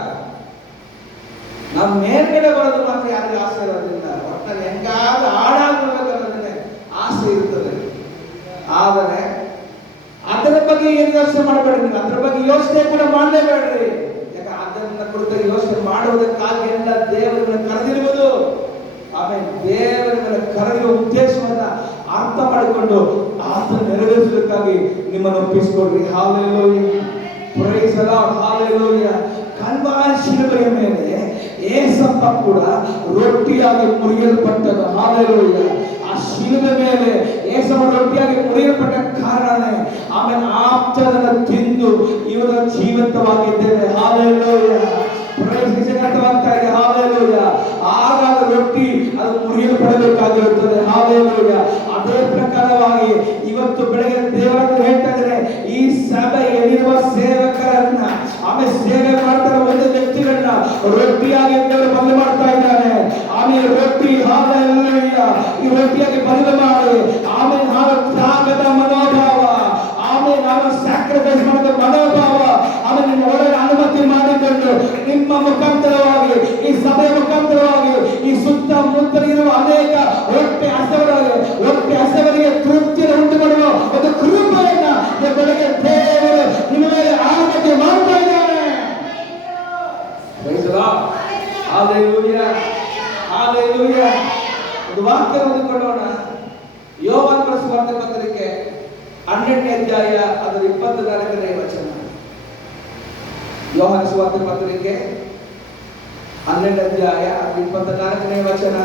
ನಮ್ಮ ಮೇಲ್ಗಡೆ ಬರೋದು ಮಾತ್ರ ಯಾರಿಗೂ ಆಸೆ ಇರೋದಿಲ್ಲ. ಒಟ್ಟಿನಲ್ಲಿ ಹೆಂಗಾದ್ರೂ ಹಾಳಾಗಬೇಕನ್ನೋದನ್ನೇ ಆಸೆ ಇರ್ತದೆ. ಆದರೆ ಅದರ ಬಗ್ಗೆ ಏನು ಯೋಚನೆ ಮಾಡಬೇಡ್ರಿ. ಅದ್ರ ಬಗ್ಗೆ ಯೋಚನೆ ಕೂಡ ಮಾಡಲೇಬೇಡ್ರಿ. ಯಾಕೆ ಅದನ್ನ ಕುರಿತು ಯೋಚನೆ ಮಾಡುವುದಕ್ಕಾಗಿ ಎಲ್ಲ ದೇವರನ್ನ ಕರೆದಿರುವುದು. ಆಮೇಲೆ ದೇವರ ಕರೆದಿರುವ ಉದ್ದೇಶವನ್ನ ಅರ್ಥ ಮಾಡಿಕೊಂಡು ಆತನ ನೆರವೇರಿಸುವುದಕ್ಕಾಗಿ ನಿಮ್ಮನ್ನು ಒಪ್ಪಿಸಿಕೊಡ್ರಿ. Hallelujah, praise the Lord, hallelujah. Calvary ಶಿಲುಬೆಯ ಮೇಲೆ ಏಸಪ್ಪ ಕೂಡ ರೊಟ್ಟಿಯಾಗಿ ಮುರಿಯಲ್ಪಟ್ಟನು. ಹಲ್ಲೆಲೂಯಾ. ಆ ಶಿಲುಬೆ ಮೇಲೆ ಏಸಪ್ಪ ರೊಟ್ಟಿಯಾಗಿ ಮುರಿಯಲ್ಪಟ್ಟ ಕಾರಣನೇ ಆಮೇಲೆ ಆಪ್ತನನ್ನು ತಿಂದು ಇವರ ಜೀವಂತವಾಗಿದ್ದೇವೆ. ಹಲ್ಲೆಲೂಯಾ, ಪ್ರೈಸ್ ಜಗತ್ತವಾಗ್ತಾ ಇದೆ. ಹಲ್ಲೆಲೂಯಾ. ಆಗಾಗ ರೊಟ್ಟಿ ಅದು ಮುರಿಯಲ್ಪಡಬೇಕಾಗಿರುತ್ತದೆ. ಹಲ್ಲೆಲೂಯಾ. ಅದೇ ಪ್ರಕಾರವಾಗಿ ಇವತ್ತು ಬೆಳಗ್ಗೆ ದೇವರನ್ನು ಹೇಳ್ತಾ ಇದ್ದಾರೆ, ಈ ಸಭೆಯಲ್ಲಿರುವ ಸೇವಕರನ್ನ ಆಮೇಲೆ ಸೇವೆ ಮಾಡ್ತಾರೆ ಒಂದು ವ್ಯಕ್ತಿಗಳನ್ನ ರೊಟ್ಟಿಯಾಗಿ ದೇವರು ಬದಲು ಮಾಡ್ತಾ ಇದ್ದಾನೆ. ಆಮೇಲೆ ರೊಟ್ಟಿ, ಹಲ್ಲೆಲೂಯಾ, ಈ ರೊಟ್ಟಿಯಾಗಿ ಬದಲು ಮಾಡಿ ಆಮೇಲೆ ನಾವು ತ್ಯಾಗದ ಮನೋಭಾವ, ಆಮೇಲೆ ನಾವು ಸ್ಯಾಕ್ರಿಫೈಸ್ ಮಾಡೋದ ಮನೋಭಾವ, ಆಮೇಲೆ ನಿಮ್ಮ ಒಳಗೆ ಅನುಮತಿ ಮಾಡಿಕೊಂಡು ನಿಮ್ಮ ಮುಖಾಂತರವಾಗಿ, ಈ ಸಭೆಯ ಮುಖಾಂತರವಾಗಿ ಈ ಸುತ್ತಮುತ್ತಲಿರುವ ಅನೇಕ ಹೊಟ್ಟೆ ಹಸಿವರಿಗೆ ತೃಪ್ತಿಯನ್ನು ಉಂಟು ಮಾಡುವ ಒಂದು ಕೃಪೆಯನ್ನ ಬೆಳಗ್ಗೆ ದೇವರು ನಿಮ್ಮ ಮೇಲೆ ಆನುಮತಿ ಮಾಡ್ತಾ ಇದ್ದಾನೆ. Praise the Lord, hallelujah, hallelujah. ಒಂದು ವಾಕ್ಯ ಓದಿಕೊಳ್ಳೋಣ. ಯೋಹಾನನ ಸುವಾರ್ತೆ ಪತ್ರಿಕೆ 12ನೇ ಅಧ್ಯಾಯ ಅದರ 24ನೇ ವಚನ. ಯೋಹಾನನ ಸುವಾರ್ತೆ ಪತ್ರಿಕೆ 12ನೇ ಅಧ್ಯಾಯ ಅದರ 24ನೇ ವಚನ.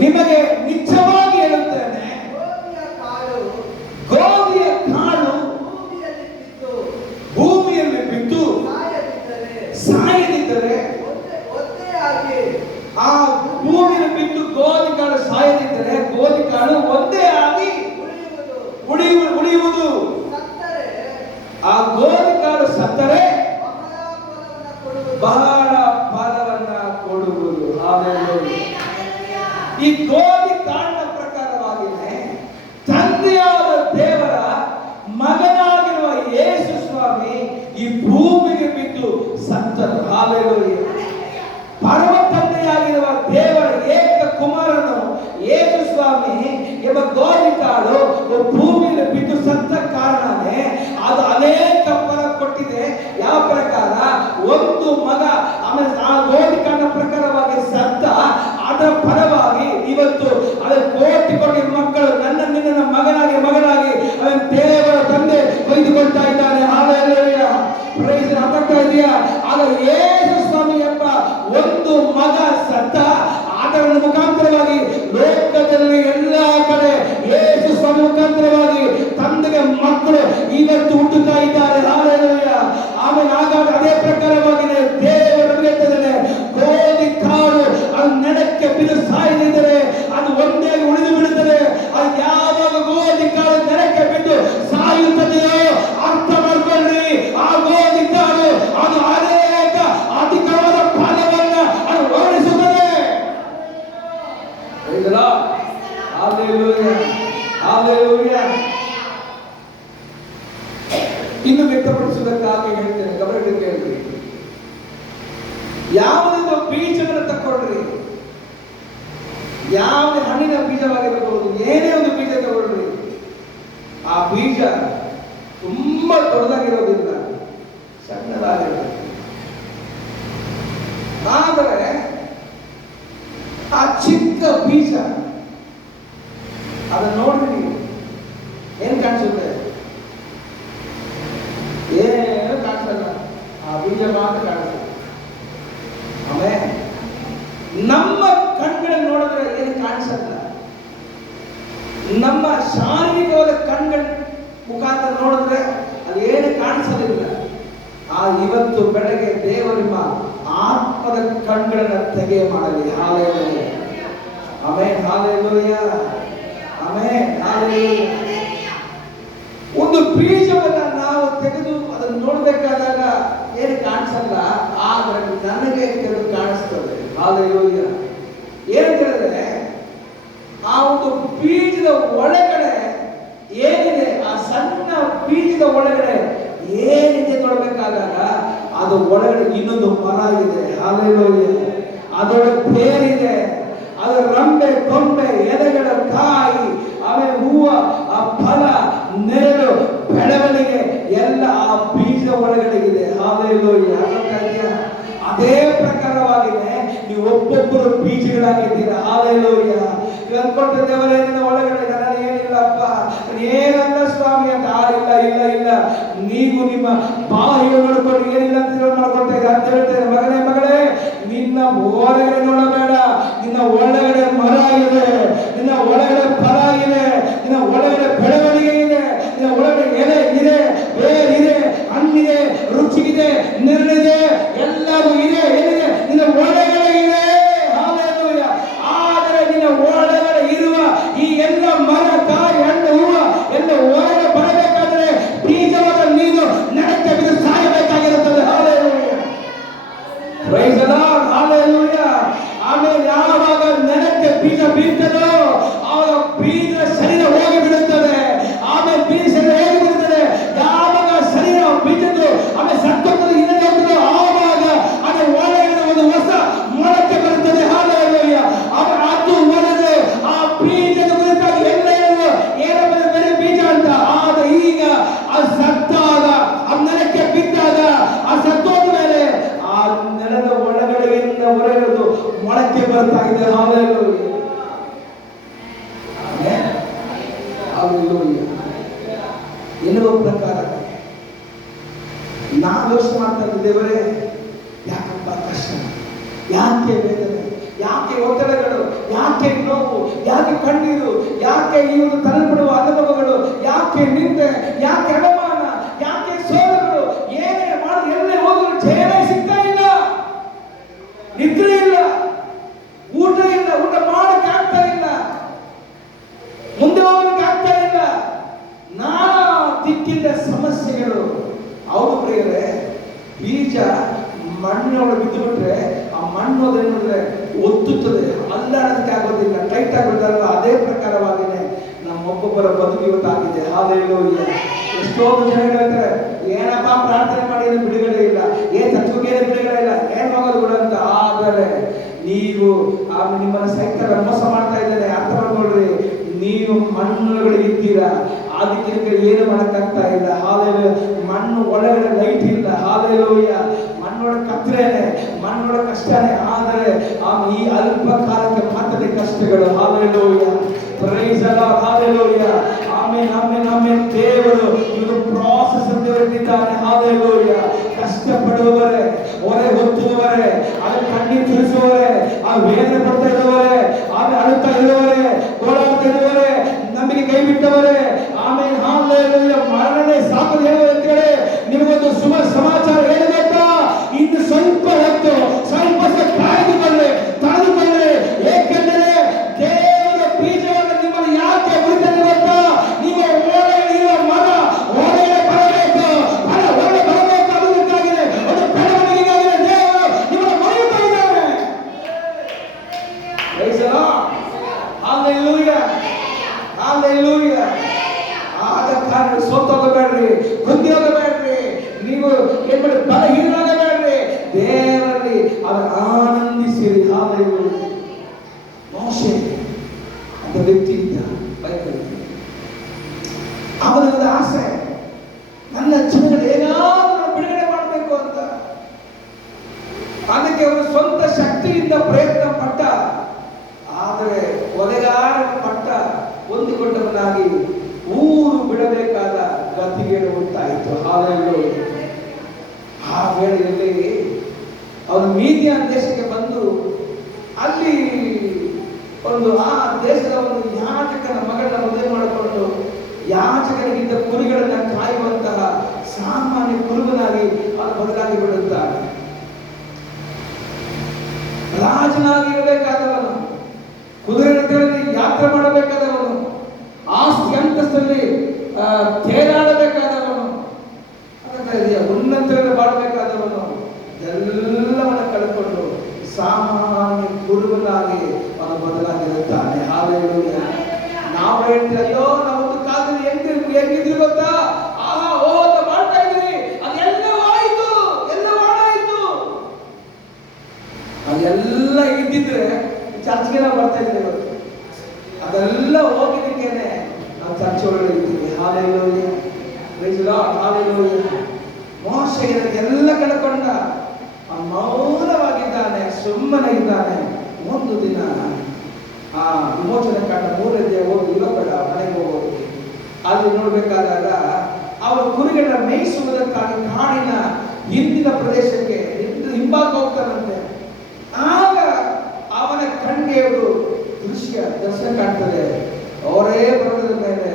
ನಿಮಗೆ ನಿಜವಾಗಿ ಹೇಳುತ್ತೇನೆ, ಗೋಧಿಯ ಕಾಳು ಭೂಮಿಯಲ್ಲಿ ಬಿದ್ದು ಸಾಯದಿದ್ದರೆ, ಆ ಭೂಮಿಯಲ್ಲಿ ಬಿದ್ದು ಗೋಧಿ ಕಾಳು ಸಾಯದಿದ್ದರೆ ಗೋಧಿ ಕಾಳು ಒಂದೇ ಆಗಿ ಉಳಿಯುವುದು. ಆ ಗೋಧಿ ಕಾಳು ಸತ್ತರೆ ಬಹಳ ಫಲವನ್ನ ಕೊಡುವುದು. ಈ ಗೋಧಿ ಕಾಂಡ ಪ್ರಕಾರವಾಗಿದೆ ತಂದೆಯಾದ ದೇವರ ಮಗನಾಗಿರುವ ಯೇಸು ಈ ಭೂಮಿಗೆ ಬಿದ್ದು ಸತ್ತರು. ಹಾಲೆಲೂಯ. ಪರಮ ತಂದೆಯಾಗಿರುವ ದೇವರ ಏಕ ಕುಮಾರನು ಯೇಸು ಸ್ವಾಮಿ ಎಂಬ ಗೋಧಿಕಾಳು ಭೂಮಿಯಲ್ಲಿ ಬಿದ್ದು ಸತ್ತ ಕಾರಣನೇ ಅದು ಅನೇಕ ಫಲ ಕೊಟ್ಟಿದೆ. ಯಾವ ಪ್ರಕಾರ? ಒಂದು ಮಗ ಆಮೇಲೆ ಆ ಗೋಧಿಕಾಂಡ ಪ್ರಕಾರವಾಗಿ ಸತ್ತ, ಅದರ ಫಲವಾಗಿ ಇವತ್ತು ಅದ ಕೋಟಿ ಕೋಟಿ ಮಕ್ಕಳು ನನ್ನ ನಿನ್ನ ಮಗನಾಗಿ ಅವನ ದೇವರ ತಂದೆ ಕೊಯ್ದುಕೊಳ್ತಾ ಇದ್ದಾನೆ. ಹಾಲೆಲೂಯ. ಪ್ರೈಸ್ ಆಗ್ತಾ ಇದೆಯಾ? ಆಗ ಯೇಸು ಸ್ವಾಮಿ ಎಂಬ ಒಂದು ಮಗ ಸತ್ತ, ಅದರ ಮುಖಾಂತರವಾಗಿ ಲೋಕದಲ್ಲಿ ಎಲ್ಲಾ ಕಡೆ ಯೇಸು ಸ್ವಾಮಿ ಮುಖಾಂತರವಾಗಿ ತಂದೆಗೆ ಮಕ್ಕಳು ಇವತ್ತು ಹುಟ್ಟುತ್ತಾ ಇದ್ದಾರೆ. ಹಾಲೆಲೂಯ. ಆಮೇಲೆ ಆಗಾಗ ಅದೇ ಪ್ರಕಾರವಾಗಿ ದೇವರು ಹೇಳ್ತಿದ್ದಾನೆ, ಗೋಧಿ ಕಾಳು ಅದು ನೆಲಕ್ಕೆ ಬಿದ್ದು ಸಾಯದಿದ್ದರೆ ಅದು ಒಂದೇ ಉಳಿದು ಬಿಡುತ್ತದೆ. ಅದು ಯಾವಾಗ ಗೋಧಿ ಕಾಳು ನೆಲಕ್ಕೆ ಬಿದ್ದು ಸಾಯುತ್ತದೆಯೋ ಅರ್ಥ ಮಾಡ್ಕೊಳ್ಳಿ, ಆ ಗೋಧಿ ಕಾಳು ಅದು ಅನೇಕ ಅಧಿಕವಾದ ಫಲವನ್ನ ಅದು ಹೊರಡಿಸುತ್ತದೆ. ಇನ್ನು ವ್ಯಕ್ತಪಡಿಸುವುದಕ್ಕಾಗಿ ಹೇಳ್ತೇನೆ, ಗಮನಕ್ಕೆ ಕೇಳ್ರಿ. ಯಾವುದೋ ಬೀಜವನ್ನು ತಕ್ಕೊಳ್ರಿ, ಯಾವುದೇ ಹಣ್ಣಿನ ಬೀಜವಾಗಿರಬಹುದು, ಏನೇ ಒಂದು ಬೀಜ ತಗೊಳ್ರಿ, ಆ ಬೀಜ ತುಂಬಾ ದೊಡ್ಡದಾಗಿರೋದಿಲ್ಲ, ಸಣ್ಣದಾಗಿರುತ್ತೆ. ಆದರೆ ಆ ಚಿಕ್ಕ ಬೀಜ ಅದನ್ನ ನೋಡ್ರಿ ನೀವು, ಏನ್ ಕಾಣಿಸುತ್ತೆ? ಏನು ಕಾಣಿಸಲ್ಲ, ಆ ಬೀಜ ಮಾತ್ರ ಕಾಣಿಸುತ್ತೆ. ಆಮೇಲೆ ನಮ್ಮ ಕಣ್ಗಳನ್ನು ನೋಡಿದ್ರೆ ಏನು ಕಾಣಿಸಲ್ಲ, ನಮ್ಮ ಶಾರೀರಿಕವಾದ ಕಣ್ಗಳ ಮುಖಾಂತರ ನೋಡಿದ್ರೆ ಅದು ಏನು ಕಾಣಿಸೋದಿಲ್ಲ. ಆ ಇವತ್ತು ಬೆಳಗ್ಗೆ ದೇವರಿಮ್ಮ ಆತ್ಮದ ಕಣ್ಗಳನ್ನ ತೆಗೆ ಮಾಡಲಿ. Hallelujah. Amen. Hallelujah. Amen. Hallelujah. ಒಂದು ಬೀಜವನ್ನ ನಾವು ತೆಗೆದು ಅದನ್ನು ನೋಡ್ಬೇಕಾದಾಗ ಏನು ಕಾಣಿಸಲ್ಲ, ಆದ್ರೆ ನನಗೆ ಕೆಲವು ಕಾಣಿಸ್ತದೆ. ಹಾಲೆಲೂಯ. ಏನಂತ ಹೇಳಿದ್ರೆ, ಆ ಒಂದು ಬೀಜದ ಒಳಗಡೆ ಏನಿದೆ, ಆ ಸಣ್ಣ ಬೀಜದ ಒಳಗಡೆ ಏನಿದೆ ನೋಡ್ಬೇಕಾದಾಗ ಅದು ಒಳಗಡೆ ಇನ್ನೊಂದು ಮರ ಇದೆ. ಹಾಲೆಲೂಯ. ಅದರೊಳಗೆ ಬೇರಿದೆ, ಅದರ ರಂಬೆ ಕೊಂಬೆ ಎಲೆಗಳ ಕಾಯಿ ಆಮೇಲೆ ಹೂವ ಆ ಫಲ ನೆರಳು ಬೆಳವಣಿಗೆ ಎಲ್ಲ ಆ ಬೀಜ ಒಳಗಡೆ ಇದೆ. ಹಾಲೆಲೂಯ. ಅದೇ ಪ್ರಕಾರವಾಗಿದೆ ನೀವು ಒಬ್ಬೊಬ್ಬರು ಬೀಜಗಳಾಗಿದ್ದೀರಾ. ಹಾಲೆಲೂಯ. ಅನ್ಕೊಂಡ ದೇವರೇ ನಿನ್ನ ಒಳಗಡೆ ನಾನು ಏನಿಲ್ಲಪ್ಪ, ಏನಲ್ಲ ಸ್ವಾಮಿ ಅಂತ. ಇಲ್ಲ ಇಲ್ಲ ಇಲ್ಲ, ನೀವು ನಿಮ್ಮ ಬಾಯಿಗೆ ನೋಡ್ಕೊಂಡು ಏನಿಲ್ಲ ಅಂತ ಮಾಡ್ಕೊಳ್ತಾ ಇದ್ದ ಅಂತ ಹೇಳ್ತೇನೆ. ಮಗಳೇ ನಿನ್ನ ಹೊರಗಡೆ ನೋಡಬೇಡ, ನಿನ್ನ ಒಳಗಡೆ ಮರ ಇದೆ, ನಿನ್ನ ಒಳಗಡೆ ಫಲ ಇದೆ, ನಿನ್ನ ಒಳಗಡೆ ಬೆಳವಣಿಗೆ ಇದೆ, ನಿನ್ನ ಒಳಗಡೆ ಎಲೆ ಇದೆ, ಬೇರಿದೆ, ಹಣ್ಣಿದೆ, ರುಚಿಗಿದೆ, ನೆರಳಿದೆ, ಎಲ್ಲವೂ ಇದೆ. ಏನಿದೆ? ನಿನ್ನ ಒಳಗಡೆ ಇದೆ. ಹಾಲೆಲೂಯ. ಆದರೆ ನಿನ್ನ ಒಳಗಡೆ ಇರುವ ಈ ಎಲ್ಲ ಮರ, ಕಾಯಿ, ಹಣ್ಣು, ಹೂವು ಎಲ್ಲ ಹೊರಗಡೆ ಬರಬೇಕಾದ್ರೆ ಬೀಜವಾದ ನೀನು ನೆಲಕ್ಕೆ ಬಿದ್ದು ಸಾಯಬೇಕಾಗಿರುತ್ತದೆ. Hallelujah. Praise the Lord. Hallelujah. ಆಮೇಲೆ ಯಾವಾಗ ನೆಲಕ್ಕೆ ಬೀಜ ಬೀಳ್ತದೋ ಆವಾಗ ಬೀಜ ಶರೀರ ಹೋಗಿ ಬಿಡುತ್ತದೆ. ಆಮೇಲೆ ಬೀಜ ಶರೀರ ಹೋಗಿ ಬಿಡುತ್ತದೆ. ಯಾವಾಗ ಶರೀರ ಬೀಜದ್ದು ಆಮೇಲೆ ಸತ್ತೋಗ್ತದೆ, ಇಲ್ಲದೆ ಹೋಗ್ತದೋ ಆವಾಗ ಅದು ಒಳಗಡೆ ಒಂದು ಹೊಸ ಮೊಳಕೆ ಬರುತ್ತದೆ. ಹಾಲೆಲೂಯ. ಅದು ಒಳಗೆ ಆ ಬೀಜದ ಕುರಿತಾಗಿ ಎಲ್ಲ ಏನಪ್ಪ ಬರೀ ಬೀಜ ಅಂತ. ಆಗ ಈಗ ಅದು ಸತ್ತಾಗ, ಆ ನೆಲಕ್ಕೆ ಬಿದ್ದಾಗ, ಆ ಸತ್ತೋದ ಮೇಲೆ ಆ ನೆಲದ ಒಳಗಡೆಯಿಂದ ಹೊರಗಿರೋದು ಮೊಳಕೆ ಬರ್ತಾ ಇದೆ. ಹಾಲೆಲೂಯ. ಹಾಲೆಲೂಯ. ಎನ್ನುವ ಪ್ರಕಾರ ನಾವು ಯೋಚನೆ ಮಾಡ್ತಾ ಇದ್ದೇವರೇ, ಯಾಕಪ್ಪ ಕಷ್ಟ, ಯಾಕೆ ವೇದನೆ, ಯಾಕೆ ಒತ್ತಡಗಳು, ಯಾಕೆ ನೋವು, ಯಾಕೆ ಕಣ್ಣೀರು, ಯಾಕೆ ಈ ಒಂದು ತಲೆಬಿಡುವ ಅನುಭವಗಳು, ಯಾಕೆ ನಿಂದೆ, ಯಾಕೆ ಅವಮಾನ, ಯಾಕೆ ಸೋಲುಗಳು, ಏನೇ ಮಾಡಿ ಎಲ್ಲೇ ಹೋದ್ರು ಜಯನೇ ಸಿಗ್ತಾ ಇಲ್ಲ, ನಿದ್ರೆ ಇಲ್ಲ, ಊಟ ಇಲ್ಲ, ಊಟ ಮಾಡಕ್ಕೆ ಆಗ್ತಾ ಇಲ್ಲ, ಮುಂದೆ ಹೋಗಲಿಕ್ಕೆ ಆಗ್ತಾ ಇಲ್ಲ, ನಾನಾ ದಿಕ್ಕಿಂದ ಸಮಸ್ಯೆಗಳು. ಹೌದು ಪ್ರಿಯರೇ, ಬೀಜ ಮಣ್ಣೊಳಗೆ ಬಿದ್ದು ಬಿಟ್ರೆ ಆ ಮಣ್ಣು ಅದೇನಿದ್ರೆ ಒತ್ತುತ್ತದೆ, ಅಲ್ಲಾಡೋದಕ್ಕೆ ಆಗೋದಿಲ್ಲ, ಟೈಟ್ ಆಗಿಬಿಡ್ತಾರಲ್ಲ. ಅದೇ ಪ್ರಕಾರವಾಗಿನೇ ನಮ್ಮೊಬ್ಬೊಬ್ಬರ ಬದುಕು ಇವತ್ತಾಗಿದೆ. ಹಾಲೆಲೂಯ. ಎಷ್ಟೊಂದು ಜನ ಹೇಳ್ತಾರೆ, ಏನಪ್ಪ ಪ್ರಾರ್ಥನೆ ಮಾಡಿ ಏನು ಬಿಡುಗಡೆ ಇಲ್ಲ, ಏನ್ ಚರ್ಚೆಗೆ ಬಿಡುಗಡೆ ಇಲ್ಲ, ಏನ್ ಹೋಗೋದು ಬಿಡು ಅಂತ. ಆದರೆ ನೀವು ನಿಮ್ಮನ್ನ ಸೈತಾನ ಮೋಸ ಮಾಡ್ತಾ ಇದ್ದಾನೆ, ಅರ್ಥ ಮಾಡ್ಕೊಳ್ರಿ. ನೀವು ಮಣ್ಣುಗಳಿಗೆ ಇದ್ದೀರಾ, ಅದಕ್ಕೆ ಏನು ಮಾಡಕ್ಕಾಗ್ತಾ ಇಲ್ಲ. ಹಾಲೆಲೂಯ. ಮಣ್ಣು ಒಳಗಡೆ ಲೈಟ್ ಇಲ್ಲ. ಹಾಲೆಲೂಯ. ಮಣ್ಣೊಳಗೆ ಕತ್ತಲೇನೆ, ಮಣ್ಣೊಳಗೆ ಕಷ್ಟನೇ. ಆದರೆ ಈ ಅಲ್ಪ ಕಾಲಕ್ಕೆ ಮಾತ್ರ ಕಷ್ಟಗಳು. Hallelujah. Praise the Lord. Hallelujah. Amen, amen, amen. ದೇವರು ಇದು ಪ್ರಾಸೆಸ್ ಅಂತ ಹೇಳ್ತಿದ್ದಾನೆ. ಹಾಲೆಲೂಯ. ಕಷ್ಟಪಡುವವರೇ, ಹೊರೆ ಹೊತ್ತುವವರೇ, ಅದು ಕಣ್ಣೀರು ಸುರಿಸುವವರೇ, ಆ ವೇದನೆ ಪಡ್ತಾ ಇರುವವರೇ, ಆಮೇಲೆ ಅಳುತ್ತಾ ಇರುವವರೇ, ಗೋಳಾಡ್ತಾ ಇರುವವರೇ, ನಮಗೆ ಕೈ ಬಿಟ್ಟವರೇ, ಆಮೇಲೆ ಹಾಲೆಲೂಯ, ಮರಣನೇ ಸಾಕು ಹೇಳುವಂತೇಳಿ ನಿಮಗೊಂದು ಶುಭ ಸಮಾಚಾರ ಹೇಳಬೇಕಾ? ಇನ್ನು ಸ್ವಲ್ಪ ಹೊತ್ತು, ಸ್ವಲ್ಪ ಕಾಯ್ದುಕೊಳ್ಳಿ, ತಡೆದುಕೊಳ್ಳಿ. ಏಕೆಂದರೆ ದೇವರ ಬೀಜವನ್ನು ನಿಮ್ಮನ್ನು ಯಾಕೆ ಉಳಿತದೆ ಗೊತ್ತಾ? ನಿಮ್ಮ ಒಳಗೆ ಇರುವ ಮರ ಹೊರಗಡೆ ಬರಬೇಕು, ಮರ ಹೊರಗಡೆ ಬರಬೇಕು. ಅದಕ್ಕಾಗಿದೆ, ಒಂದು ಬೆಳವಣಿಗೆಗಾಗಿದೆ ದೇವರು ನಿಮ್ಮನ್ನು ಮರೆಯುತ್ತಾ ಇದ್ದಾನೆ. Praise the Lord. Hallelujah, hallelujah. ಆದ ಕಾರಣ ಸೋತೋಗಬೇಡ್ರಿ, ಕುಂದಿ ಹೋಗಬೇಡ್ರಿ. ನೀವು ಏನ್ ಮಾಡಿ ಬಲಹೀನರಾಗಬೇಡ್ರಿ. ದೇವರಲ್ಲಿ ಅದು ಆನಂದಿಸಿರಿ. ಹಾಲೆಲೂಯ. ಮೋಶೆ ಅಂತ ವ್ಯಕ್ತಿ ಇದ್ದ ಬೈಬಲ್. ಅವನಿಗೆ ಆಸೆ, ನನ್ನ ಜನಗಳು ಹೇಗಾದ್ರೂ ಬಿಡುಗಡೆ ಮಾಡಬೇಕು ಅಂತ. ಅದಕ್ಕೆ ಅವನು ಸ್ವಂತ ಶಕ್ತಿಯಿಂದ ಪ್ರಯತ್ನ ಪಟ್ಟ. ಆದರೆ ಕೊಲೆಗಾರ ಪಟ್ಟ ಹೊಂದಿಕೊಂಡವನಾಗಿ ಊರು ಬಿಡಬೇಕಾದ ಗತಿಗೇಡು ಉಂಟಾಯಿತು. ಹಾಲೆಲೂಯ. ಆ ವೇಳೆಯಲ್ಲಿ ಅವನು ಮೀದಿಯಾನ್ ದೇಶಕ್ಕೆ ಬಂದು ಅಲ್ಲಿ ಆ ದೇಶದ ಒಂದು ಯಾಜಕನ ಮಗಳನ್ನ ಮದುವೆ ಮಾಡಿಕೊಂಡು ಯಾಜಕನಿಗಿದ್ದ ಕುರಿಗಳನ್ನ ಕಾಯುವಂತಹ ಸಾಮಾನ್ಯ ಕುರುಬನಾಗಿ ಅವನು ಬದಲಾಗಿ ಬಿಡುತ್ತಾನೆ. ರಾಜನಾಗಿ ಇರಬೇಕಾದವನು, ಕುದುರೆಗಳಲ್ಲಿ ಯಾತ್ರೆ ಮಾಡಬೇಕಾದವನು, ಆಸ್ತಿ ಅಂತಸ್ತಲ್ಲಿ ತೇಲಾಡಬೇಕಾದವನು, ಉನ್ನತರಲ್ಲಿ ಬಾಳಬೇಕಾದವನು ಎಲ್ಲವನ್ನ ಕಳ್ಕೊಂಡು ಸಾಮಾನ್ಯ ಕುರುಬನಾಗಿ ಅವನು ಬದಲಾಗಿರುತ್ತಾನೆ. ಹಾಲೆಲೂಯ. ನಾವು ಹೇಳ್ತೀವಿ, ಅಯ್ಯೋ ನಾವೊಂದು ಕಾಲದಲ್ಲಿ ಹೆಂಗಿದ್ವಿ ಗೊತ್ತಾ? ಆಹಾ ಓ ಅಂತ ಮಾಡ್ತಾ ಇದ್ರಿ, ಅದೆಲ್ಲವೂ ಆಯ್ತು, ಎಲ್ಲವೂ ಹಾಳಾಯ್ತು. ಅದೆಲ್ಲ ಇದ್ದಿದ್ರೆ ಚರ್ಚ್ಗೆ ನಾವು ಬರ್ತಾ ಇದ್ದೀವಿ ಇವತ್ತು. ಅದೆಲ್ಲ ಹೋಗಿದ್ದಕ್ಕೇನೆ ನಾವು ಚರ್ಚ್ ಒಳಗಡೆ ಇದ್ದೀವಿ. Hallelujah. Praise the Lord. Hallelujah. ಮೋಶೆ ಎಲ್ಲ ಕಳ್ಕೊಂಡ, ಮೌನವಾಗಿದ್ದಾನೆ, ಸುಮ್ಮನೆ ಇದ್ದಾನೆ. ಒಂದು ದಿನ ಆ ವಿಮೋಚನೆ ಕಾಂಡ 3ನೇ ಓದಿ, ಇಲ್ಲಬೇಡ ಮನೆಗೆ ಹೋಗೋದು. ಅಲ್ಲಿ ನೋಡ್ಬೇಕಾದಾಗ ಅವರು ಕುರಿಗಳನ್ನ ಮೇಯಿಸುವುದಕ್ಕಾಗಿ ಕಾಡಿನ ಹಿಂದಿನ ಪ್ರದೇಶಕ್ಕೆ ಹಿಂಭಾಗ ಹೋಗ್ತಾರಂತೆ. ಆಗ ಅವನ ಕಣ್ಣಿಗೆ ಒಂದು ದರ್ಶನ ಕಾಣ್ತದೆ. ಅವರೇ ಪರ್ವತದ ಮೇಲೆ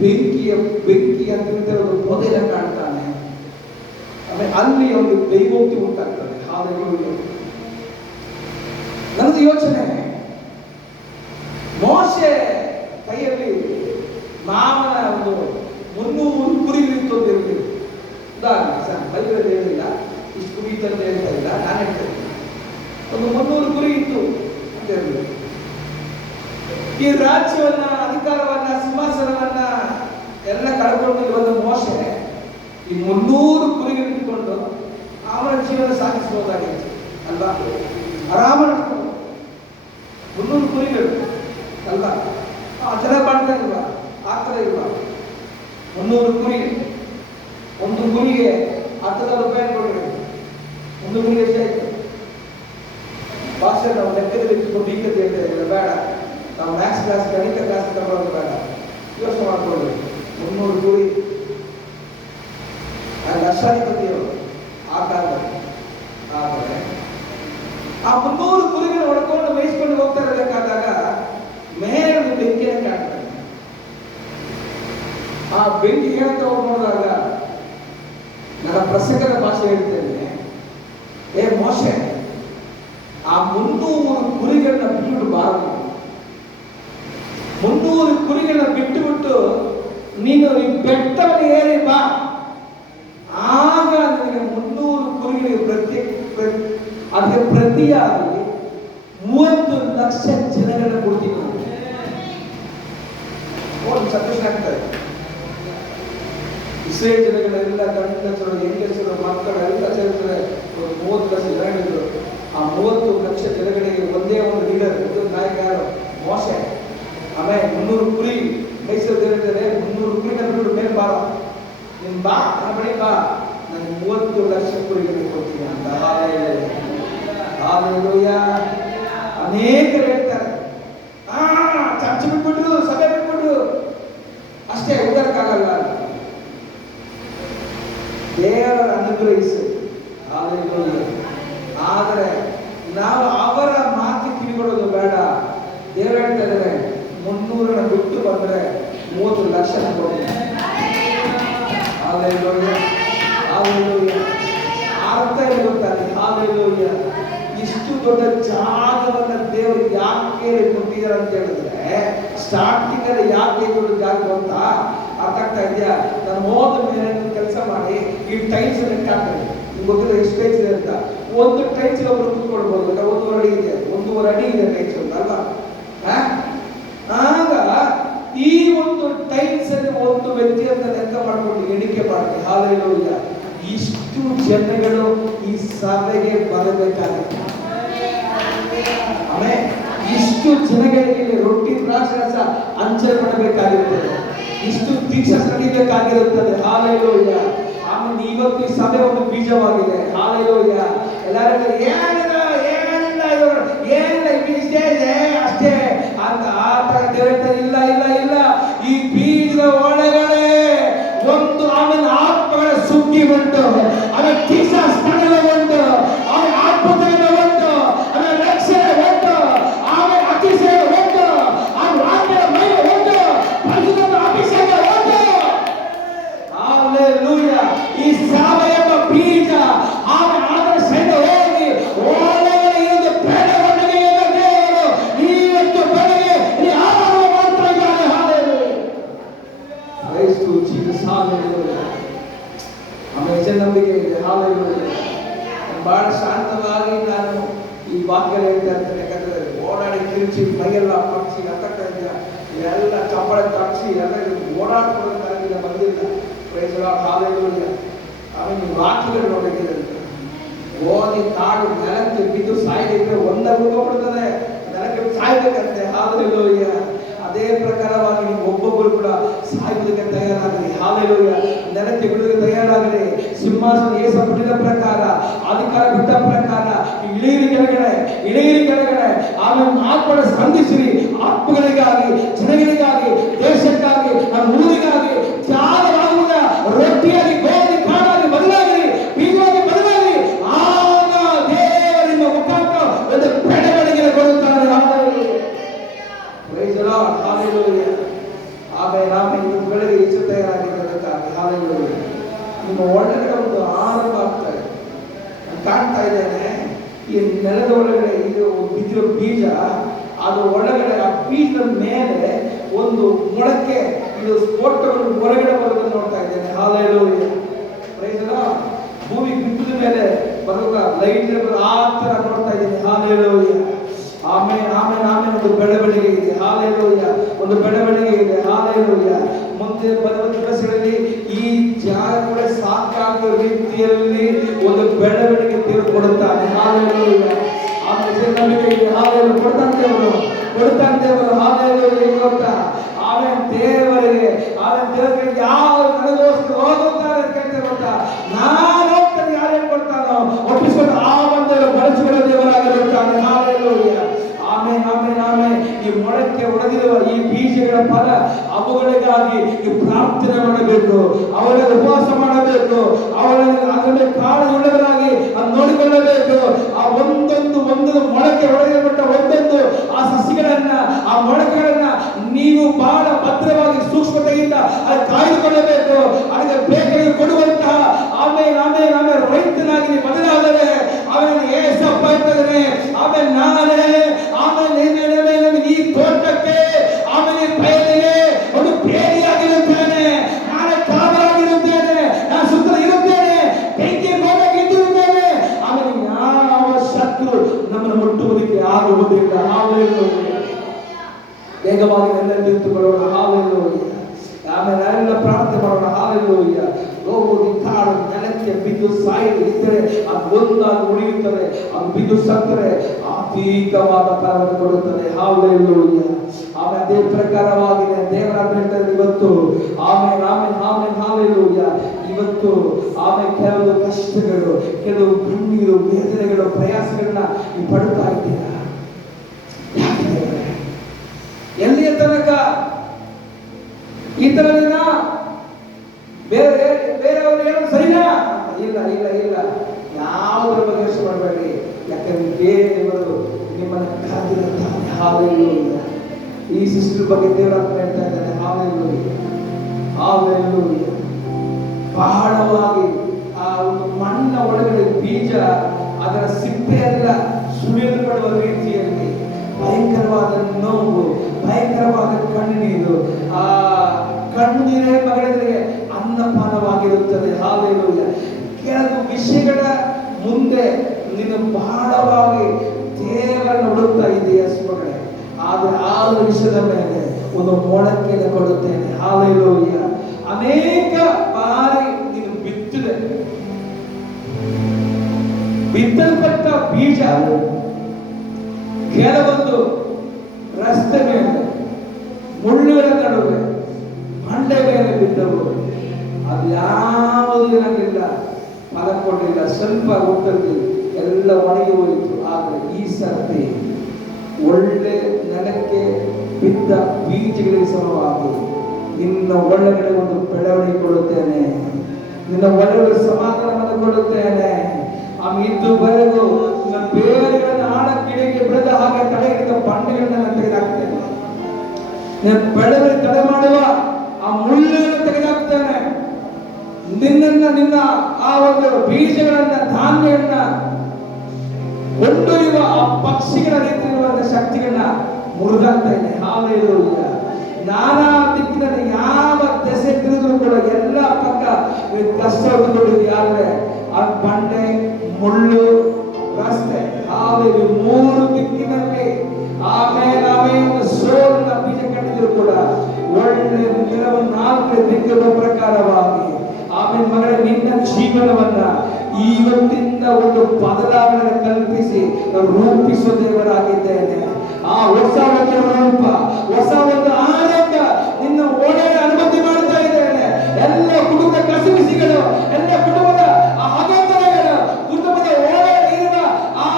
ಬೆಂಕಿ ಅಂತ ಒಂದು ಪೊದೆನ ಕಾಣ್ತಾನೆ. ಆಮೇಲೆ ಅಲ್ಲಿ ಒಂದು ದೈವೋಕ್ತಿ ಉಂಟಾಗ್ತದೆ. ಹಾಲೆಲೂಯ. ನನ್ನದು ಯೋಚನೆ, ಮೋಶೆ ಕೈಯಲ್ಲಿ ಮಾವನ ಒಂದು 300 ಕುರಿಗಳಿತ್ತು ಅಂತ ಹೇಳ್ತೀವಿ. ಉದಾಹರಣೆ ಬೈಬಲ್ ಹೇಳಿಲ್ಲ, ಇಷ್ಟು ಕುರಿ ಇತ್ತು ಅಂತ ಹೇಳ್ತಾ ಇಲ್ಲ, ನಾನು ಹೇಳ್ತಾ ಇದ್ದೀನಿ. ಒಂದು 300 ಕುರಿ ಇತ್ತು ಅಂತ ಹೇಳಿದ್ರು. ಈ ರಾಜ್ಯವನ್ನ, ಅಧಿಕಾರವನ್ನ, ಸಿಂಹಾಸನವನ್ನ ಎಲ್ಲ ಕಳ್ಕೊಂಡು ಇರುವಂತ ಮೋಶೆ ಈ 300 ಕುರಿಗಳು ಇಟ್ಕೊಂಡು ಅವನ ಜೀವನ ಸಾಗಿಸಬಹುದಾಗಿತ್ತು ಅಲ್ವಾ? ಆರಾಮ 300 ಕುರಿಗಳು ಅಲ್ವಾ? ಚೆನ್ನಾಗಿ ಮಾಡ್ತಾ ಇಲ್ವಾ? ಆಗ್ತಾ ಇಲ್ವಾ? 300 ಕುರಿ, ಒಂದು ಕುರಿಗೆ 10,000 ರೂಪಾಯಿ ಕೊಡ್ರಿ. ಒಂದು ಕುರಿಗೆ ಎಷ್ಟಾಯ್ತು? ಭಾಷೆ ನಾವು ಲೆಕ್ಕದಲ್ಲಿ ಇಟ್ಕೊಂಡು ಈ ಕತೆ ಹೇಳ್ತಾ ಇದ್ದೀವಿ. ಬೇಡ, ನಾವು ಮ್ಯಾಥ್ಸ್ ಕ್ಲಾಸ್, ಗಣಿತ ಕ್ಲಾಸ್ ತಗೊಳ್ಳೋದು ಬೇಡ. ಯೋಚನೆ ಮಾಡ್ಕೊಳ್ಳಿ. 300 ಕುರಿ, ಲಕ್ಷಾಧಿಪತಿಯವರು ಆ ಕಾಲದಲ್ಲಿ. ಆದರೆ ಆ 300 ಕುರಿಗಳು ಹೊಡ್ಕೊಂಡು ಮೇಯಿಸ್ಕೊಂಡು ಹೋಗ್ತಾ ಇರಬೇಕಾದಾಗ ಮೇಲೆ ಒಂದು ಬೆಂಕಿಯನ್ನು ಕಾಣ್ತಾರೆ. ಆ ಬೆಂಕಿ ಏನಂತ ಹೋಗಿ ನೋಡಿದಾಗ, ನನ್ನ ಪ್ರಸಂಗದ ಭಾಷೆ ಹೇಳ್ತೇನೆ, ಏ ಮೋಶೆ, ಆ 300 ಕುರಿಗಳನ್ನ ಬಿಟ್ಟುಬಿಟ್ಟು ಬಾರದು. 300 ಕುರಿಗಳನ್ನ ಬಿಟ್ಟುಬಿಟ್ಟು ನೀನು ಈ ಬೆಟ್ಟವನ್ನು ಏರಿ ಬಾ. ಆಗ ನಿನಗೆ 300 ಕುರಿಗಳಿಗೆ ಅದಕ್ಕೆ ಪ್ರತಿಯಾಗಿ 30 ಲಕ್ಷ ಜನಗಳನ್ನ ಕೊಡ್ತೀನಿ. ಸಂತೋಷ ಆಗ್ತದೆ. ಇಸ್ರೇಲ್ ಜನಗಳೆಲ್ಲ ಗಂಡಸರು ಹೆಂಗಸರು ಮಕ್ಕಳೆಲ್ಲ ಸೇರಿದ್ರೆ 30 ಲಕ್ಷ ಜನಗಳಿದ್ರು. ಆ 30 ಲಕ್ಷ ಜನಗಳಿಗೆ ಒಂದೇ ಒಂದು ಲೀಡರ್, ಒಂದು ನಾಯಕ ಯಾರು? ಮೋಶೆ. ಆಮೇಲೆ 300 ಕುರಿ ಮೈಸೂರು ಹೇಳಿದರೆ 300 ಕುರಿ ಕಂಡು ಮೇಲೆ ಬಾರ, ನೀನ್ ಬಾ ನನ್ನ ಬಳಿ ಬಾ, ನಾನು 30 ಲಕ್ಷ ಕುರಿಗಳಿಗೆ ಕೊಡ್ತೀನಿ ಅಂತ. ಅನೇಕರು ಹೇಳ್ತಾರೆ, ಚರ್ಚೆ ಬಿಟ್ಬಿಟ್ರು, ಸಭೆ ಬಿಟ್ಬಿಟ್ರು, ಅಷ್ಟೇ ಉದಕ್ಕಾಗಲ್ಲ. ದೇವರ ಅನುಗ್ರಹಿಸು. ಆದರೆ ನಾವು ಅವರ ಮಾತು ಕಿವಿಗೊಳ್ಳೋದು ಬೇಡ. ದೇವರು ಹೇಳ್ತಾ ಇದ್ದಾರೆ, 300 ಬಿಟ್ಟು ಬಂದ್ರೆ 30 ಲಕ್ಷ ಕೊಡ್ತೀನಿ. ಅರ್ಥ ಗೊತ್ತಾರೆ. ಇಷ್ಟು ದೊಡ್ಡ ಜಾಗವನ್ನ ದೇವರು ಯಾಕೆ ಕೊಟ್ಟಿದ್ದಾರೆ ಅಂತ ಹೇಳಿದ್ರೆ, ಸ್ಟಾರ್ಟಿಂಗ್ ಅಲ್ಲಿ ಯಾಕೆ ದೊಡ್ಡ ಜಾಗ ಅಂತ ಅರ್ಥ ಆಗ್ತಾ ಇದೆಯಾ? ನಾನು ಹೋದ ಮೇಲೆ ಕೆಲಸ ಮಾಡಿ ಈ ಟೈಲ್ಸ್ ನೆಟ್ಟಾಕ್ತಾರೆ. ನಿಮ್ಗೆ ಗೊತ್ತಿಲ್ಲ ಎಷ್ಟು ಟೈಲ್ಸ್ ಇದೆ ಅಂತ. ಒಂದು ಟೈಲ್ಸ್ ಒಬ್ರು ಕೂತ್ಕೊಳ್ಬಹುದು, 1.5 ಅಡಿ ಇದೆ, 1.5 ಅಡಿ ಇದೆ ಟೈಲ್ಸ್ ಅಂತ ಅಲ್ವಾ? ಆಗ ಈ ಒಂದು ಟೈಲ್ಸ್ ಅಲ್ಲಿ ಒಂದು ವ್ಯಕ್ತಿಯನ್ನ ಲೆಕ್ಕ ಮಾಡ್ಕೊಂಡು ಎಣಿಕೆ ಮಾಡ್ತಾರೆ. ಹಾಲೆಲೂಯಾ! ಇಷ್ಟು ಜನಗಳು ಈ ಸಭೆಗೆ ಬರಬೇಕಾಗುತ್ತೆ. ಆಮೇಲೆ ಇಷ್ಟು ಜನಗಳಿಗೆ ರೊಟ್ಟಿ ದ್ರಾಕ್ಷಾರಸ ಹಂಚೆ ಮಾಡಬೇಕಾಗಿರುತ್ತದೆ, ಇಷ್ಟು ದೀಕ್ಷಾ ನಡೀಬೇಕಾಗಿರುತ್ತದೆ. ಹಾಲೆಲೂಯಾ! ಆಮೇಲೆ ಇವತ್ತು ಈ ಸಭೆ ಒಂದು ಬೀಜವಾಗಿದೆ. ಹಾಲೆಲೂಯಾ! ಎಲ್ಲರೂ ಏನಿಲ್ಲ ಇಷ್ಟೇ ಇದೆ ಅಷ್ಟೇ ಅಂತ ಆತರ ದೇವತೆ ಇಲ್ಲ ಇಲ್ಲ ಇಲ್ಲ. ಈ ಬೀಜದ ಒಳಗಡೆ ಒಂದು ಆಮೇಲೆ ಆತ್ಮಗಳ ಸುಗ್ಗಿ ಉಂಟು, ಆಮೇಲೆ ದೀಕ್ಷಾ ಸ್ಥಾನ ಉಂಟು, ಆಮೇಲೆ ಅದ್ಭುತಗಳ ಉಂಟು, ಆಮೇಲೆ ರಕ್ಷಣೆ ಉಂಟು, ಆಮೇಲೆ ಅತಿಶಯ ಉಂಟು, ಆಮೇಲೆ ವಾಕ್ಯದ ಮಹಿಮೆ ಉಂಟು, ಪರಿಶುದ್ಧ ಅಭಿಷೇಕ ಉಂಟು. ಹಲ್ಲೆಲೂಯಾ! ಈ ಸಾವಯವ ಬೀಜ ಆಮೇಲೆ ಅದರ ಸೈಡ್ ಹೋಗಿ ಒಳಗಡೆ ಇರೋದು ಬೆಳವಣಿಗೆ ದೇವರು ಇವತ್ತು ಬೆಳಗ್ಗೆ ಈ ಆರಾಮ ಮಾಡ್ತಾ ಇದ್ದಾನೆ. ಹಲ್ಲೆಲೂಯಾ! ಕ್ರೈಸ್ತ ಜೀಸಸ್. ಹಲ್ಲೆಲೂಯಾ! ಆಮೇಲೆ ನಂಬಿಕೆ ಇದೆ. ಹಲ್ಲೆಲೂಯಾ! ಬಹಳ ಶಾಂತವಾಗಿ ನಾನು ಈ ವಾಕ್ಯ ಹೇಳ್ತಾ ಇರ್ತೇನೆ. ಯಾಕಂದ್ರೆ ಓಡಾಡಿ ತಿರುಚಿ ಮೈಯೆಲ್ಲ ಪಕ್ಷಿ ಹತ್ತಕ್ಕ ಎಲ್ಲ ಚಪ್ಪಳ ತಕ್ಷಿ ಎಲ್ಲ ಓಡಾಡ್ಕೊಳ್ಳೋದಾಗಿಲ್ಲ, ಬಂದಿಲ್ಲ. ಹಲ್ಲೆಲೂಯಾ! ಆಮೇಲೆ ನೀವು ವಾಕ್ಯಗಳು ನೋಡಿದ್ರೆ ಓದಿ ಕಾಡು ನೆಲಕ್ಕೆ ಬಿದ್ದು ಸಾಯ್ದಿದ್ರೆ ಒಂದೇ ಬಿಡ್ತದೆ, ನೆಲಕ್ಕೆ ಸಾಯ್ಬೇಕಂತೆ. ಹಲ್ಲೆಲೂಯಾ! ಅದೇ ಪ್ರಕಾರವಾಗಿ ನೀವು ಒಬ್ಬೊಬ್ಬರು ಕೂಡ ಸಾಯುವುದಕ್ಕೆ ತಯಾರಾಗಲಿ. ಹಲ್ಲೆಲೂಯಾ! ನೆಲಕ್ಕೆ ಬಿಡುವುದಕ್ಕೆ ತಯಾರಾಗಲಿ. ಸಿಂಹಾಸನ ಯೇಸು ಬಿಟ್ಟಿದ ಪ್ರಕಾರ, ಅಧಿಕಾರ ಬಿಟ್ಟ ಪ್ರಕಾರ ಇಳಿಯಿರಿ ಕೆಳಗಡೆ ಆಮೇಲೆ ಆತ್ಮನ ಸ್ಪಂದಿಸಿರಿ. ಆತ್ಮಗಳಿಗಾಗಿ, ಜನಗಳಿಗಾಗಿ, ದೇಶಕ್ಕಾಗಿ, ನಮ್ಮ ಊರಿಗಾಗಿ ತ್ಯಾಗವಾಗುವ ರೊಟ್ಟಿಯಾಗಿ, ಗೋಧಿ ಕಾಡಾಗಿ ಬದಲಾಗಿ, ಬೀಜವಾಗಿ ಬದಲಾಗಿ. ಆಗ ದೇವರು ನಿಮ್ಮ ಮುಖಾಂತರ ಒಂದು ಬೆಳವಣಿಗೆ ಕೊಡುತ್ತಾರೆ. ಹಲ್ಲೆಲೂಯಾ! ಆಮೇಲೆ ನಿಮ್ಮ ಬೆಳಗ್ಗೆ ಹೆಚ್ಚು ತಯಾರಾಗಿದ್ದಕ್ಕಾಗಿ ಹಲ್ಲೆಲೂಯಾ! ನಿಮ್ಮ ಒಳಗಡೆ ಒಂದು ಆರಂಭ ಆಗ್ತಾ ಇದೆ. ಕಾಣ್ತಾ ಇದ್ದೇನೆ ಈ ನೆಲದ ಒಳಗಡೆ ಇದು ಬಿದ್ದಿರೋ ಬೀಜ, ಅದು ಒಳಗಡೆ ಆ ಬೀಜದ ಮೇಲೆ ಒಂದು ಮೊಳಕೆ ಇದು ಸ್ಫೋಟವನ್ನು ಹೊರಗಡೆ ಬರೋದನ್ನು ನೋಡ್ತಾ ಇದ್ದೇನೆ. ಹಲ್ಲೆಲೂಯಾ! Praise the Lord. ಭೂಮಿ ಬಿದ್ದ ಮೇಲೆ ಬರುವ ಲೈಟ್ ಆ ತರ ನೋಡ್ತಾ ಇದ್ದೇನೆ. ಹಲ್ಲೆಲೂಯಾ! ಆಮೇಲೆ ಒಂದು ಬೆಳವಣಿಗೆ ಇದೆ. ಹಲ್ಲೆಲೂಯಾ! ಒಂದು ಬೆಳವಣಿಗೆ ಇದೆ. ಹಲ್ಲೆಲೂಯಾ! ಮುಂದೆ ಬರುವ ದಿವಸಗಳಲ್ಲಿ ಈ ಜಾಗಗಳ ಸಾಕಾಗುವ ರೀತಿಯಲ್ಲಿ ಒಂದು ಬೆಳವಣಿಗೆ ದೇವರು ಕೊಡುತ್ತಾನೆ. ಹಲ್ಲೆಲೂಯಾ! ಆಮೇಲೆ ನಂಬಿಕೆ ಇದೆ. ಹಲ್ಲೆಲೂಯಾ! ಕೊಡ್ತಾನೆ ದೇವರು. ಹಲ್ಲೆಲೂಯಾ! ಗೊತ್ತಾ? ಆಮೇಲೆ ದೇವರಿಗೆ ಯಾರು ನನಗೋಸ್ಕರ ಹೋಗುತ್ತಾರೆ ಕೇಳ್ತೇವೆ ಗೊತ್ತಾ? ನಾನು ಹೋಗ್ತೇನೆ, ಯಾರು ಹೇಳ್ಕೊಡ್ತಾನೋ ಒಪ್ಪಿಸ್ಕೊಂಡು ಆ ಬಂದವರು ಬಳಸಿಕೊಳ್ಳೋ ದೇವರಾಗಿರುತ್ತಾನೆ. ಹಲ್ಲೆಲೂಯಾ! ಆಮೇಲೆ ಈ ಮೊಳಕೆ ಒಡೆದಿರುವ ಈ ಬೀಜಗಳ ಫಲ ಅವುಗಳಿಗಾಗಿ ಈ ಪ್ರಾರ್ಥನೆ ಮಾಡಬೇಕು, ಅವರ ಉಪವಾಸ ಮಾಡಬೇಕು, ಅದರಲ್ಲಿ ಕಾಳಜಿಯುಳ್ಳವರಾಗಿ ಅದು ನೋಡಿಕೊಳ್ಳಬೇಕು. ಆ ಒಂದೊಂದು ಮೊಳಕೆ ಒಡೆಯಲ್ಪಟ್ಟ ಒಂದೊಂದು ಆ ಸಸಿಗಳನ್ನ, ಆ ಮೊಳಕೆಗಳನ್ನ ನೀವು ಬಹಳ ಭದ್ರವಾಗಿ ಸೂಕ್ಷ್ಮತೆಯಿಂದ ಅದು ಕಾಯ್ದುಕೊಳ್ಳಬೇಕು. ಅದಕ್ಕೆ ಬೇಕಾಗಿ ಕೊಡುವಂತಹ ಆಮೇಲೆ ರೈತನಾಗಿ ಬದಲಾದರೆ ಆಮೇಲೆ ಏಸಪ್ಪ ಇರ್ತದೆ. ಆಮೇಲೆ ನಾನೇ ಈ ತೋಟಕ್ಕೆ ಆಮೇಲೆ ಬಯಲಿಗೆ ಒಂದು ಬೇರಿಯಾಗಿರುತ್ತೇನೆ, ನಾನೇ ಕಾವಲಾಗಿರುತ್ತೇನೆ, ನಾನು ಸುತ್ತ ಇರುತ್ತೇನೆ, ಬೆಂಕಿ ಗೋಡೆಗಿದ್ದಿರುತ್ತೇನೆ. ಆಮೇಲೆ ಯಾವ ಶತ್ರು ನಮ್ಮನ್ನು ಮುಟ್ಟುವುದಕ್ಕೆ ಆಗುವುದಿಲ್ಲ. ವೇಗವಾಗಿ ಎಲ್ಲ ನಿಂತುಕೊಳ್ಳೋಣ. ಹಲ್ಲೆಲೂಯಾ! ಆಮೇಲೆ ನಾವೆಲ್ಲ ಪ್ರಾರ್ಥನೆ ಮಾಡೋಣ. ಹಲ್ಲೆಲೂಯಾ! ಕಾಳು ನೆಲಕ್ಕೆ ಬಿದ್ದು ಸಾಯಿದ್ರೆ ಅದು ಒಂದಾಗಿ ಉಳಿಯುತ್ತದೆ, ಅದು ಬಿದ್ದು ಸತ್ತರೆ ಅತೀತವಾದ ಫಲವನ್ನು ಕೊಡುತ್ತದೆ. ಹಲ್ಲೆಲೂಯಾ. ಆಮೇಲೆ ಅದೇ ಪ್ರಕಾರವಾಗಿದೆ ದೇವರ ಬೆಟ್ಟದಲ್ಲಿ ಇವತ್ತು ಆಮೇಲೆ ಆಮೇಲೆ ಆಮೇಲೆ ಹಲ್ಲೆಲೂಯಾ. ಇವತ್ತು ಆಮೇಲೆ ಕೆಲವು ಕಷ್ಟಗಳು, ಕೆಲವು ಕಣ್ಣೀರು, ವೇದನೆಗಳು, ಪ್ರಯಾಸಗಳನ್ನ ನೀವು ಪಡ್ತಾ ಇದ್ದೀರಾ. ಎಲ್ಲಿಯ ತನಕ ಈ ತರ ದಿನ ಬೇರೆಯವರು ಹೇಳೋದು ಸರಿನಾ? ಇಲ್ಲ ಇಲ್ಲ ಇಲ್ಲ, ಯಾವುದರ ಬಗ್ಗೆ ಯೋಚನೆ ಮಾಡಬೇಡಿ. ಯಾಕಂದ್ರೆ ದೇವರು ನಿಮ್ಮನ್ನು ಕರೆದಿರುತ್ತಾನೆ. ಹಲ್ಲೆಲೂಯಾ. ಈ ಸಿಸ್ಟರ್ ಬಗ್ಗೆ ದೇವರ ಹೇಳ್ತಾ ಇದ್ದಾನೆ. Hallelujah, hallelujah. ಬಹಳವಾಗಿ ಆ ಒಂದು ಮಣ್ಣ ಒಳಗಡೆ ಬೀಜ ಅದರ ಸಿಪ್ಪೆಯೆಲ್ಲ ಸುಳಿಯಲ್ಪಡುವ ರೀತಿಯಲ್ಲಿ ಭಯಂಕರವಾದ ನೋವು, ಭಯಂಕರವಾದ ಕಣ್ಣೀರು, ಆ ಕಣ್ಣೀರೇ ಮಗಳಿಗೆ ಅನ್ನಪಾನವಾಗಿರುತ್ತದೆ. ಹಲ್ಲೆಲೂಯಾ. ಕೆಲವು ವಿಷಯಗಳ ಮುಂದೆ ನೀನು ಬಹಳವಾಗಿ ದೇವರನ್ನು ಹುಡುಕ್ತಾ ಇದೆಯಾ ಮಗಳೇ, ಆದ್ರೆ ಆ ವಿಷಯದ ಮೇಲೆ ಒಂದು ಮೊಳಕೆಯನ್ನು ಕೊಡುತ್ತೇನೆ. ಹಲ್ಲೆಲೂಯಾ. ಅನೇಕ ಬಾರಿ ನೀನು ಬಿತ್ತಲ್ಪಟ್ಟ ಬೀಜ ಕೆಲವೊಂದು ರಸ್ತೆ ಮೇಲೆ, ಮುಳ್ಳುಗಳ ನಡುವೆ, ಮಂಡೆ ಮೇಲೆ ಬಿದ್ದವು. ಅದು ಯಾವುದು ಏನಾಗಲಿಲ್ಲ, ಫಲ ಕೊಡಲಿಲ್ಲ. ಸ್ವಲ್ಪ ಹೊತ್ತಲ್ಲಿ ಎಲ್ಲ ಒಣಗಿ ಹೋಯಿತು. ಆದರೆ ಈ ಸರ್ತಿ ಒಳ್ಳೆ ನೆಲಕ್ಕೆ ಬಿದ್ದ ಬೀಜಗಳಿಗೆ ಸಮವಾಗಿ ನಿನ್ನ ಒಳಗಡೆ ಒಂದು ಬೆಳವಣಿಗೆ ಕೊಡುತ್ತೇನೆ, ನಿನ್ನ ಒಳಗಡೆ ಸಮಾಧಾನವನ್ನು ಕೊಡುತ್ತೇನೆ. ಇದುವರೆಗೂ ಬೇರೆಗಳನ್ನ ಆಡ ಗಿಡಕ್ಕೆ ಬೆಳೆದ ಹಾಗೆ ತಡೆ ಹಿಡಿದ ಬಂಡೆಗಳನ್ನ ತೆಗೆದಾಕ್ತೇನೆ. ಬೆಳೆಗಳಿಗೆ ತಡೆ ಮಾಡುವ ಆ ಮುಳ್ಳುಗಳನ್ನು ತೆಗೆದಾಕ್ತೇನೆ. ನಿನ್ನ ಆ ಒಂದು ಬೀಜಗಳನ್ನ, ಧಾನ್ಯಗಳನ್ನ ಕೊಂಡೊಯ್ಯುವ ಆ ಪಕ್ಷಿಗಳ ರೀತಿಯಿರುವಂತಹ ಶಕ್ತಿಗಳನ್ನ ಮುರಿದಾಗ್ತೇನೆ. ಹಲ್ಲೆಲೂಯಾ. ನಾನಾ ದಿಕ್ಕಿನಲ್ಲಿ ಯಾವ ದೆಸೆ ತಿರುಗಿದ್ರು ಕೂಡ ಎಲ್ಲ ಪಕ್ಕ ಕಷ್ಟಪಟ್ಟಿದ್ದೀವಿ. ಆದ್ರೆ ಆ ಬಂಡೆ, ಮುಳ್ಳು, ರಸ್ತೆ, ಹಾವೇರಿ ಮೂರು ದಿಕ್ಕಿನಲ್ಲಿ ಆಮೇಲೆ ಸೋಲಿನ ಬೀಜ ಕಂಡಿದ್ರು ಕೂಡ ಒಳ್ಳೆ ಕೆಲವು 4 ದಿಕ್ಕುಗಳ ಪ್ರಕಾರವಾಗಿ ಆಮೇಲೆ ಮಗಳ ನಿನ್ನ ಜೀವನವನ್ನ ಇವತ್ತಿಂದ ಒಂದು ಬದಲಾವಣೆ ಕಲ್ಪಿಸಿ ರೂಪಿಸುವ ದೇವರಾಗಿದ್ದೇನೆ. ಆ ಹೊಸ ಒಂದು ರೂಪ, ಹೊಸ ಒಂದು ಆನಂದ ನಿನ್ನ ಒಳ್ಳೆಯ ಅನುಮತಿ ಮಾಡ್ತಾ ಇದ್ದೇನೆ. ಎಲ್ಲ ಕುಟುಂಬದ ಕಸಿವಿಸಿಗಳು, ಎಲ್ಲ ಕುಟುಂಬದ ಹಗರಣಗಳು, ಕುಟುಂಬದ ಒಳ್ಳೆಯ ಇರುವ ಆ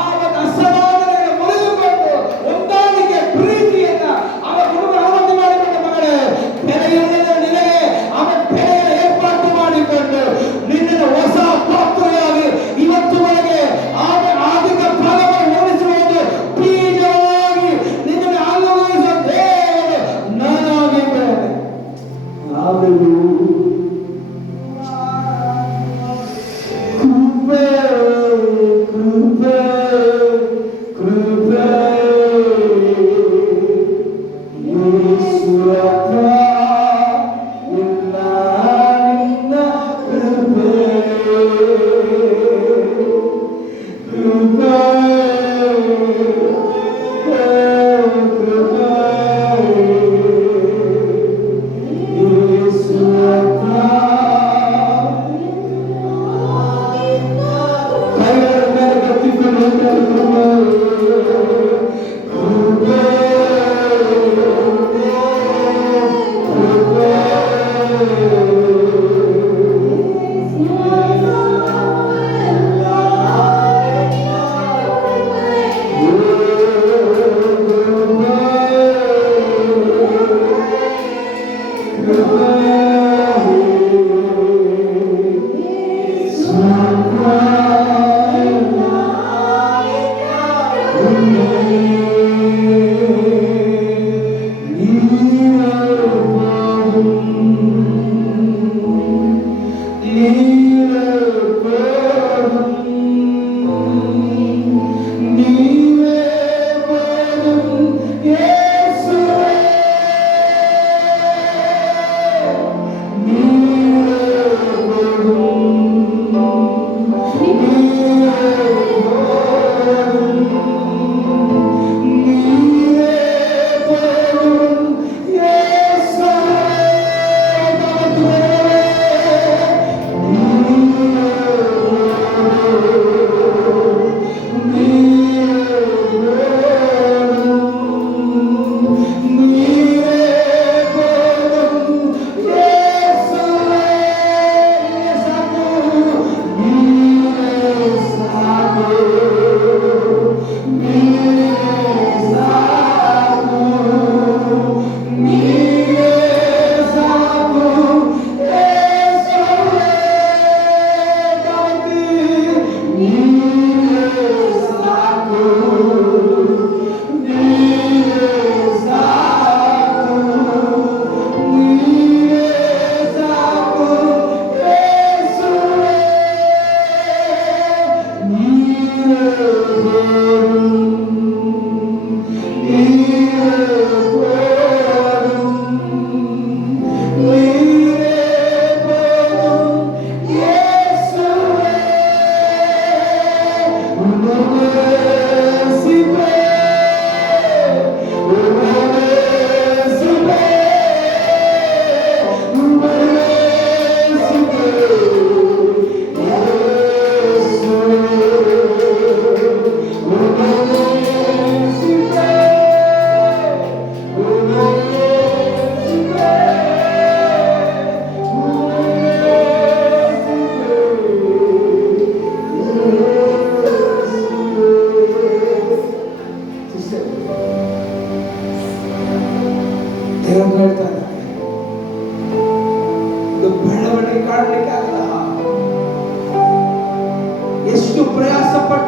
ಅಸಮಾಧಾನಗಳನ್ನು ಮುರಿದುಕೊಂಡು ಹೊಂದಾಣಿಕೆ, ಪ್ರೀತಿಯನ್ನ ಆ ಕುಟುಂಬ ಅನುಮತಿ ಮಾಡಿಕೊಂಡು ಮಗಳೇ, ಬೆಲೆಯಿಲ್ಲದ ನಿನಗೆ ಆಮೇಲೆ ಬೆಲೆಯನ್ನು ಏರ್ಪಾಟು ಮಾಡಿಕೊಂಡು ನಿನ್ನನ್ನು ಹೊಸ ಪಾತ್ರೆಯಾಗಿ ಇವತ್ತುವರೆಗೆ ಆರ್ಥಿಕ ಫಲವನ್ನು ಉಳಿಸುವುದು ಬೀಜವಾಗಿ ನಿನ್ನನ್ನು ಅನುಭವಿಸುವ ದೇವರು ನಾನಾಗಿದ್ದೇನೆ.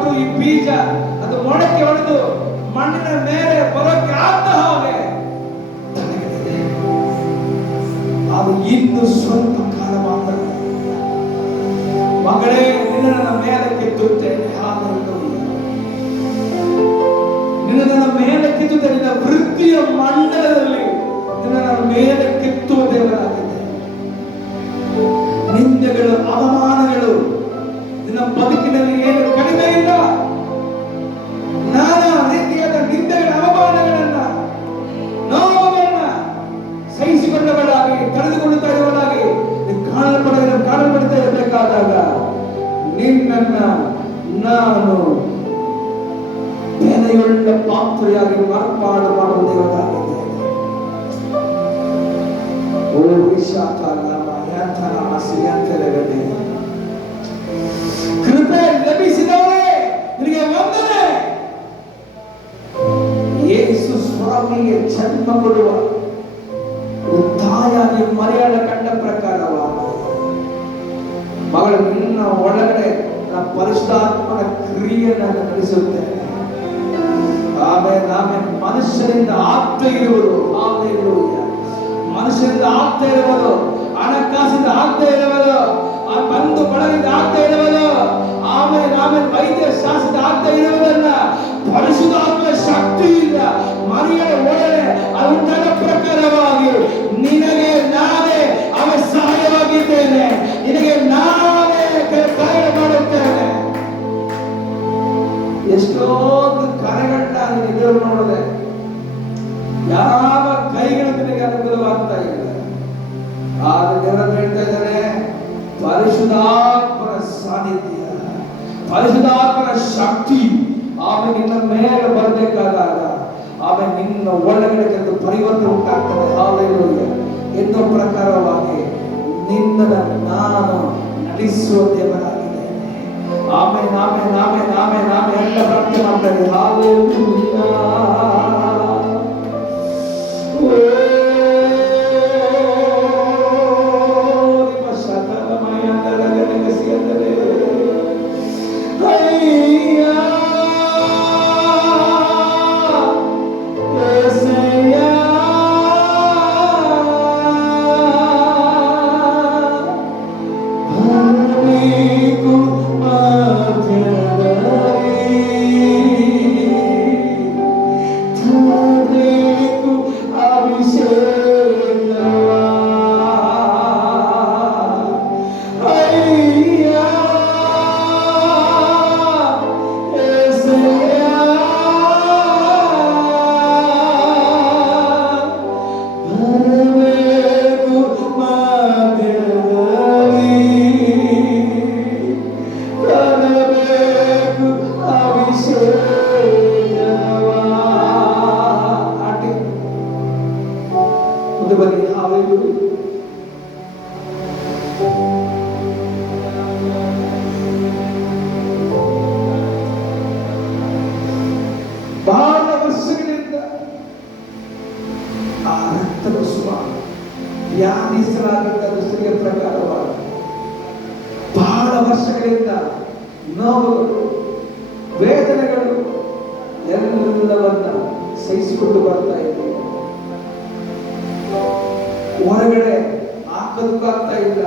ಕೊಟ್ಟು ಈ ಬೀಜ ಅದು ಮೊಳಕೆ ಹೊಡೆದು ಮಣ್ಣಿನ ಮೇಲೆ ಬರೋಕೆ ಆದ ಹಾಗೆ ತಡೆದಿದೆ. ಅದು ಇನ್ನು ಸ್ವಲ್ಪ ಕಾಲ ಮಾತ್ರ. ಮಗಳೇ, ನಿನ್ನ ನನ್ನ ಮೇಲೆ ಕಿತ್ತುತ್ತೇನೆ. ನಿನ್ನ ನನ್ನ ಮೇಲೆ ಕಿತ್ತುತ್ತೆ. ನಿನ್ನ ವೃತ್ತಿಯ ಮಂಡಲದಲ್ಲಿ ನಿನ್ನ ನನ್ನ ಮೇಲೆ ಕಿತ್ತುವ ದೇವರಾಗಿದೆ. ನಿಂದೆಗಳು, ಅವಮಾನಗಳು ನಿನ್ನ ಬದುಕಿನಲ್ಲಿ ಏನು ಕಡಿಮೆ ಇಲ್ಲ. ನಾನಾ ರೀತಿಯಾದ ನಿಂದೆಗಳ, ಅವಮಾನಗಳನ್ನ, ನೋವುಗಳನ್ನ ಸಹಿಸಿಕೊಂಡವರಾಗಿ, ಕಳೆದುಕೊಳ್ಳುತ್ತಾ ಇರುವವರಾಗಿ ಕಾಣಲ್ಪಡ್ತಾ ಇರಬೇಕಾದಾಗ ನಿನ್ನನ್ನ ನಾನು ಬೆಲೆಯುಳ್ಳ ಪಾತ್ರೆಯಾಗಿ ಮಾರ್ಪಾಡು ಮಾಡುವ ದೇವರಾಗಿದೆ. ಓ ಕೃಪೆ ಲಭಿಸಿದವರೇ, ನಿನಗೆ ವಂದನೆ. ಯೇಸು ಸ್ವಾಮಿಗೆ ಜನ್ಮ ಕೊಡುವ ತಾಯಾಗಿ ಮರೆಯಾಳ ಕಂಡ ಪ್ರಕಾರವಾದ ಮಗಳು ನಿನ್ನ ಒಳಗಡೆ ಪರಿಶುದ್ಧಾತ್ಮನ ಕ್ರಿಯೆಯನ್ನು ನಡೆಸುತ್ತೇನೆ. ಆಮೇಲೆ ಮನುಷ್ಯರಿಂದ ಆಗ್ತಾ ಇರುವುದು, ಮನುಷ್ಯರಿಂದ ಆಗ್ತಾ ಇರುವುದು, ಹಣಕಾಸಿಂದ ಆಗ್ತಾ ಇರುವುದು, ಆ ಬಂಧು ಬಳಗದಿಂದ ಆಗ್ತಾ ಇರುವುದು, ಆಮೇಲೆ ವೈದ್ಯ ಶಾಸ್ತ್ರ ಆಗ್ತಾ ಇರುವುದನ್ನ ಪರಿಶುದ್ಧಾತ್ಮ ಶಕ್ತಿಯಿಂದ ಮರಿಯಳ ಒಳಗೆ ಅನುದಾನ ಪ್ರಕಾರವಾಗಿ ನಿನಗೆ ನಾನೇ ಸಹಾಯವಾಗಿದ್ದೇನೆ. ನಿನಗೆ ನಾನೇ ಕಾರ್ಯ ಮಾಡುತ್ತೇನೆ. ಎಷ್ಟೊಂದು ಕರೆಗಳನ್ನ ಎದುರು ನೋಡಿದೆ. ಯಾವ ಕೈಗಳು ನಿನಗೆ ಅನುಕೂಲವಾಗ್ತಾ ಇಲ್ಲ. ಆದ್ರೆ ದೇವರು ಹೇಳ್ತಾ ಇದ್ದಾರೆ, ಪರಿಶುದ್ಧಾತ್ಮನ ಸಾನ್ನಿಧ್ಯ, ಪರಿಶುದ್ಧಾತ್ಮನ ಶಕ್ತಿ ಆಮೇಲೆ ನಿನ್ನ ಮೇಲೆ ಬರಬೇಕಾದಾಗ ಆಮೇಲೆ ನಿನ್ನ ಒಳಗಡೆ ಕೆಲವು ಪರಿವರ್ತನೆ ಉಂಟಾಗ್ತದೆ. ಹಾಲೆಲೂಯಾ. ಎನ್ನುವ ಪ್ರಕಾರವಾಗಿ ನಿನ್ನನ್ನು ನಾನು ನಡೆಸುವ ದೇವರಾಗಿದೆ. ಆಮೇಲೆ ಎಲ್ಲ ಪ್ರಾರ್ಥನೆ ಮಾಡ್ತಾರೆ. ಹಾಲೆಲೂಯಾ. ಬಹಳ ವರ್ಷಗಳಿಂದ ಆ ರಕ್ತದ ಸ್ವಾಮ ಧ್ಯಾನಿಸಲಾಗಿದ್ದ ದೃಷ್ಟಿಯ ಪ್ರಕಾರವಾಗಿ ಬಹಳ ವರ್ಷಗಳಿಂದ ನೋವುಗಳು, ವೇದನೆಗಳು ಎಲ್ಲವನ್ನ ಸಹಿಸಿಕೊಂಡು ಬರ್ತಾ ಇದ್ದೀವಿ. ಹೊರಗಡೆ ಹಾಕೋದಕ್ಕಾಗ್ತಾ ಇಲ್ಲ,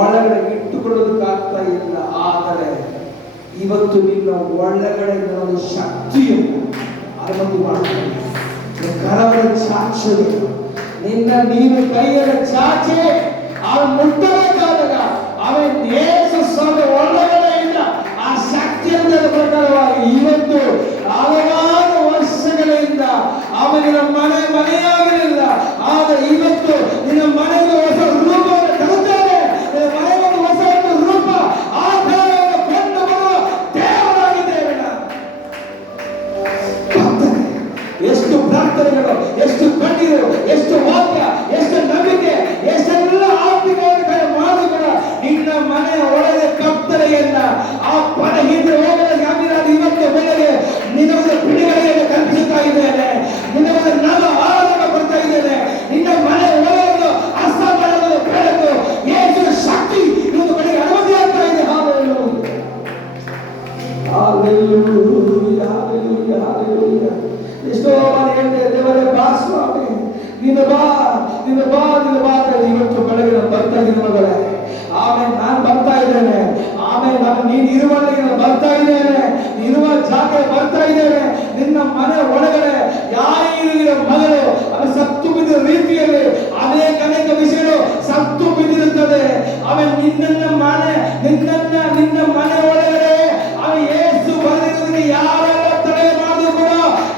ಒಳಗಡೆ ಇಟ್ಟುಕೊಳ್ಳೋದಕ್ಕಾಗ್ತಾ ಇಲ್ಲ. ಆದರೆ ಇವತ್ತು ನಿನ್ನ ಒಳಗಡೆ ಒಂದು ಶಕ್ತಿಯನ್ನು ಅನುಮತಿ ಮಾಡ್ತಾರೆ. ಕರವರ ಚಾಚು ನಿನ್ನ ನೀನು ಕೈಯನ್ನು ಚಾಚಿ ಅವನು ಮುಟ್ಟಬೇಕಾದಾಗ ಅವನ್ ಯೇಸು ಸ್ವಾಮಿ ಒಳಗಡೆ ಇಲ್ಲ ಆ ಶಕ್ತಿಯಿಂದ ಪ್ರಕಾರವಾಗಿ ಇವತ್ತು ಹಲವಾರು ವರ್ಷಗಳಿಂದ ಅವನಿನ ಮನೆಯಾಗಲಿಲ್ಲ. ಆದರೆ ಇವತ್ತು ನಿನ್ನ ಮನೆಗೆ ಹೊಸ ರೂಪವನ್ನು ತರುತ್ತಾನೆ. ಮನೆಗೆ ಹೊಸ ರೂಪ ಆಧಾರವನ್ನು ಕೊಂಡು ಬರುವ ದೇವರಾಗಿದ್ದೇವೆ. ಎಷ್ಟು ಪ್ರಾರ್ಥನೆಗಳು, ಎಷ್ಟು ಕಣ್ಣೀರು, ಎಷ್ಟು ವಾಕ್ಯ, ಎಷ್ಟು ನಂಬಿಕೆ, ಎಷ್ಟೆಲ್ಲ ಆತ್ಮಿಕ ಮಾತುಗಳ ನಿನ್ನ ಮನೆಯ Hallelujah, hallelujah, hallelujah. ಎಷ್ಟೋ ಬಾರಿ ಹೇಳ್ತೇವೆ, ದೇವರೇ ಬಾ ಸ್ವಾಮಿ, ನೀನು ಬಾ, ನೀನು ಬಾ, ನೀನು ಬಾ ಅಂತ. ಇವತ್ತು ಬೆಳಗ್ಗೆ ನಾನು ಬರ್ತಾ ಇದ್ದೀನಿ ಮಗಳೇ. ಆಮೇಲೆ ನಾನು ಬರ್ತಾ ಇದ್ದೇನೆ. ಆಮೇಲೆ ನೀನು ಇರುವಲ್ಲಿ ನಾನು ಬರ್ತಾ ಇದ್ದೇನೆ. ಇರುವ ಜಾಗ ಬರ್ತಾ ಇದ್ದೇನೆ. ನಿನ್ನ ಮನೆ ಒಳಗಡೆ ಯಾರಿರೋ ಮಗಳು ಅದು ಸತ್ತು ಬಿದ್ದ ರೀತಿಯಲ್ಲಿ ಅನೇಕ ಅನೇಕ ವಿಷಯಗಳು ಸತ್ತು ಬಿದ್ದಿರುತ್ತದೆ. ಆಮೇಲೆ ನಿನ್ನ ಮನೆ ಒಳಗಡೆ ಅವನು ಯೇಸು ಬರೆದಿರುವುದಕ್ಕೆ ಯಾರೆಲ್ಲ ತಡೆ ಮಾಡಿದ್ರು ಕೂಡ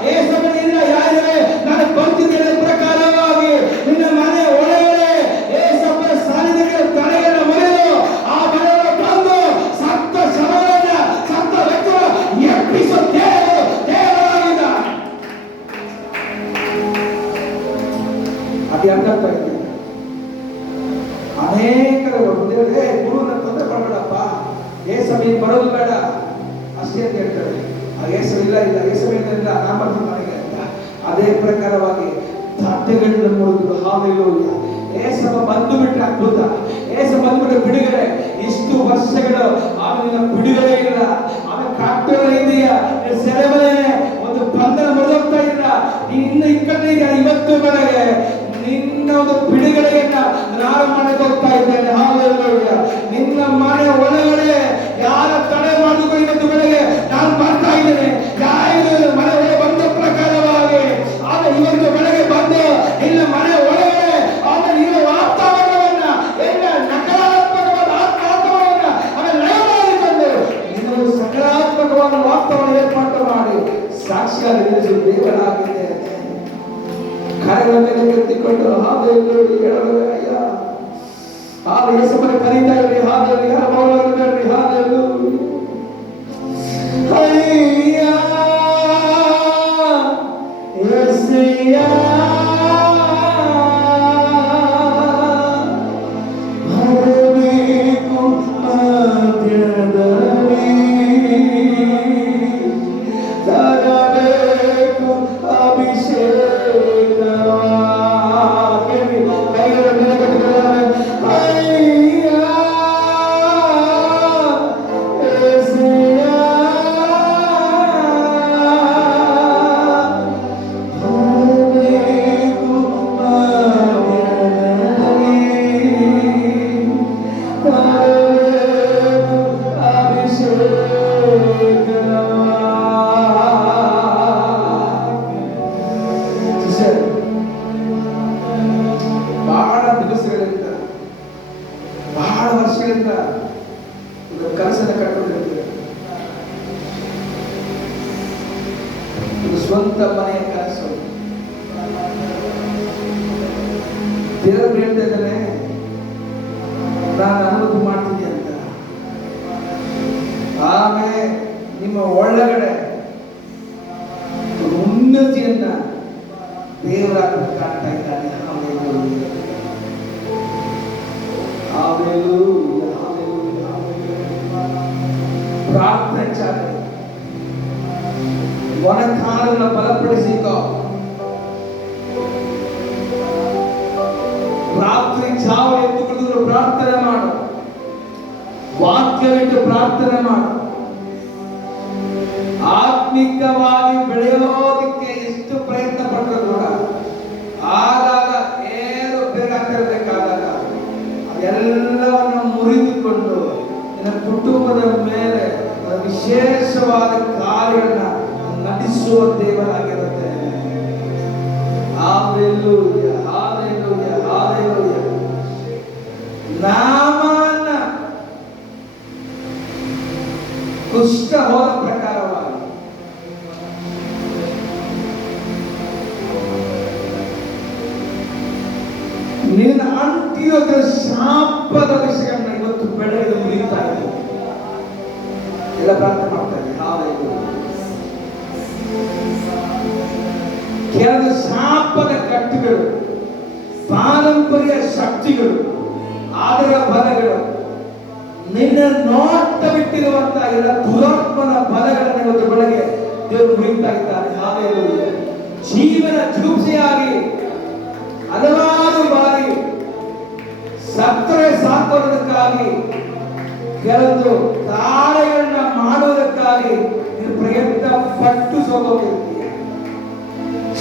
ಯೇಸುವಿನಿಂದ ಯಾರಿವೆ ನಾನು ಬರ್ತಿದ್ದೇನೆ ಪ್ರಕಾರವಾಗಿ ನಿನ್ನ ಮನೆ ಒಳಗಡೆ ಯೇಸುವಿನ ಸಾನ್ನಿಧ್ಯಕ್ಕೆ ತಡೆಯನ್ನು ಮುರಿದು ಆ ಮನೆಯೊಳಗೆ ಬಂದು ಸತ್ತ ಶವಗಳನ್ನ ಸತ್ತ ವ್ಯಕ್ತಿಗಳು ಎಬ್ಬಿಸೋ ದೇವರಾಗಿದ್ದ. ಅದು ಅರ್ಥ ಇದೆ. ಅನೇಕರು ಗುರುವಿನ ತೊಂದರೆ ಮಾಡಬೇಡಪ್ಪ, ಏಸವಿ ಬರೋದು ಬೇಡ ಅಷ್ಟೇ ಅಂತ ಹೇಳ್ತಾರೆ. ಆ ಏಸವಿ ಇಲ್ಲ ಏಸವಿಲ್ಲ ನಾನು ಬರ್ತೀನಿ ಮನೆಗೆ ಅಂತ. ಅದೇ ಪ್ರಕಾರವಾಗಿ ತಟ್ಟೆಗಳನ್ನು ಮುರಿದು ಹಾಲೆಲೂಯಾ ಏಸವ ಬಂದು ಬಿಟ್ರೆ ಅದ್ಭುತ. ಏಸ ಬಂದ್ಬಿಟ್ರೆ ಬಿಡುಗಡೆ. ಇಷ್ಟು ವರ್ಷಗಳು ಆಮೇಲೆ ಬಿಡುಗಡೆ ಇಲ್ಲ, ಆಮೇಲೆ ಕಾಕ್ಟೋರ ಇದೆಯಾ, ಸೆರೆಮನೆ ಒಂದು ಬಂಧನ ಮುರಿದೋಗ್ತಾ ಇಲ್ಲ, ಇನ್ನು ಇಕ್ಕಟ್ಟೆ ಇದೆಯಾ. ಇವತ್ತು ಬೆಳಗ್ಗೆ ನಿನ್ನ ಒಂದು ಬಿಡುಗಡೆಯನ್ನ ನಾನು ಮಾಡಕ್ಕೆ ಹೋಗ್ತಾ ಇದ್ದೇನೆ. ಹಾಲೆಲೂಯಾ. ನಿನ್ನ ಮನೆ ಒಳಗಡೆ ಯಾರ ತಡೆ ಮಾಡಿದ್ರು ಇವತ್ತು ಬೆಳಗ್ಗೆ ನಾನು ಬರ್ತಾ ಇದ್ದೇನೆ. ಯಾರು ಮನೆ ಒಳಗೆ ಬಂದ ಪ್ರಕಾರವಾಗಿ ಆಮೇಲೆ ಇವತ್ತು ಬೆಳಗ್ಗೆ ಬಂದು ನಿನ್ನ ಮನೆ ಒಳಗಡೆ ಆಮೇಲೆ ಇರುವ ವಾತಾವರಣವನ್ನ ಎಲ್ಲ ನಕಾರಾತ್ಮಕವಾದ ವಾತಾವರಣವನ್ನ ಆಮೇಲೆ ಲಯ ಮಾಡಿಕೊಂಡು ಇನ್ನು ಸಕಾರಾತ್ಮಕವಾದ ವಾತಾವರಣ ಏರ್ಪಾಟು ಮಾಡಿ ಸಾಕ್ಷಿಯಾಗಿ ನಿಲ್ಲಿಸುವ ದೇವರಾಗಿದೆ. ಕರೆಗಳ ಮೇಲೆ ಎತ್ತಿಕೊಂಡು ಹಾಲೆಲೂಯಾ ಹೇಳಬೇಕಯ್ಯ. ಹಾಲು ಯೇಸುವನ್ನ ಕರೀತಾ ಇರಿ. ಹಾಲೆಲೂಯಾ ಮೌನವಾಗಿ ಹಾಲೆಲೂಯಾ. ಅಯ್ಯ ಯೇಸಯ್ಯ ಬರಬೇಕು ಮಧ್ಯದಲ್ಲಿ ತರಬೇಕು ಅಭಿಷೇಕ. ಬಹಳ ದಿವಸಗಳಿಂದ ಬಹಳ ವರ್ಷಗಳಿಂದ ಕನಸನ್ನು ಕಟ್ಟಿಕೊಂಡಿದ್ದೇವೆ. ಸ್ವಂತ ಮನೆಯ ಕನಸು. ದೇವರು ಹೇಳ್ತಾ ಇದ್ದಾನೆ, ನಾನು ಅನುಮತಿ ಮಾಡ್ತೀನಿ ಅಂತ. ಆಮೇಲೆ ನಿಮ್ಮ ಒಳಗಡೆ ಉನ್ನತಿಯನ್ನ ದೇವರಾಗಿ ಕಾಣ್ತಾ ಇದ್ದಾನೆ. ಪ್ರಾರ್ಥನೆ ಚಾಲೆ ಮೊಣಕಾಲನ್ನು ಬಲಪಡಿಸಿಕೋ. ರಾತ್ರಿ ಜಾವ ಎದ್ದುಕೊಂಡು ಪ್ರಾರ್ಥನೆ ಮಾಡು, ವಾಕ್ಯವಿಟ್ಟು ಪ್ರಾರ್ಥನೆ ಮಾಡು. ಆತ್ಮಿಕವಾಗಿ ಬೆಳೆಯೋದಕ್ಕೆ ಎಷ್ಟು ಪ್ರಯತ್ನ ಪಟ್ಟರು ಕೂಡ ಆಗಾಗ ಏನು ಬೇಕಾಗ್ತಿರ್ಬೇಕಾದಾಗ ಅದೆಲ್ಲವನ್ನು ಮುರಿದುಕೊಂಡು ನಿನ್ನ ಕುಟುಂಬದ ಮೇಲೆ ವಿಶೇಷವಾದ ಕಾರ್ಯಗಳನ್ನ ನಡೆಸುವ ದೇವರಾಗಿರುತ್ತೆ. Hallelujah, hallelujah, hallelujah. ನಾಮನ ಕುಷ್ಠ ಹೋದ ಪ್ರಕಾರವಾಗಿ ನಿನ್ನ ಅಂಟಿಯೋದ ಶಾಪದ ವಿಷಯಗಳನ್ನ ಇವತ್ತು ಬೆಳೆದು ಮುರಿತಾ ಇದೆ. ಎಲ್ಲ ಪ್ರಾರ್ಥನೆ ಮಾಡ್ತಾ ಇದೆ. ಕೆಲವು ಶಾಪದ ಕಟ್ಟುಗಳು, ಪಾರಂಪರ್ಯ ಶಕ್ತಿಗಳು, ಅದರ ಬಲಗಳು, ನಿನ್ನ ನೋಟ ಬಿಟ್ಟಿರುವಂತಹ ಎಲ್ಲ ದುರಾತ್ಮನ ಬಲಗಳನ್ನು ಇವತ್ತು ಬೆಳಗ್ಗೆ ದೇವರು ಮುರಿತಾ ಇದ್ದಾರೆ. ಹಾಲೆಲೂಯಾ. ಜೀವನ ಜಿಗುಪ್ಸೆಯಾಗಿ ಹಲವಾರು ಬಾರಿ ಸತ್ತರೆ ಸಾಕೋದಕ್ಕಾಗಿ ಕೆಲವೊಂದು ಕಾರ್ಯಗಳನ್ನ ಮಾಡುವುದಕ್ಕಾಗಿ ಪಟ್ಟು ಸೋಲೋಗಿರ್ತೀಯ,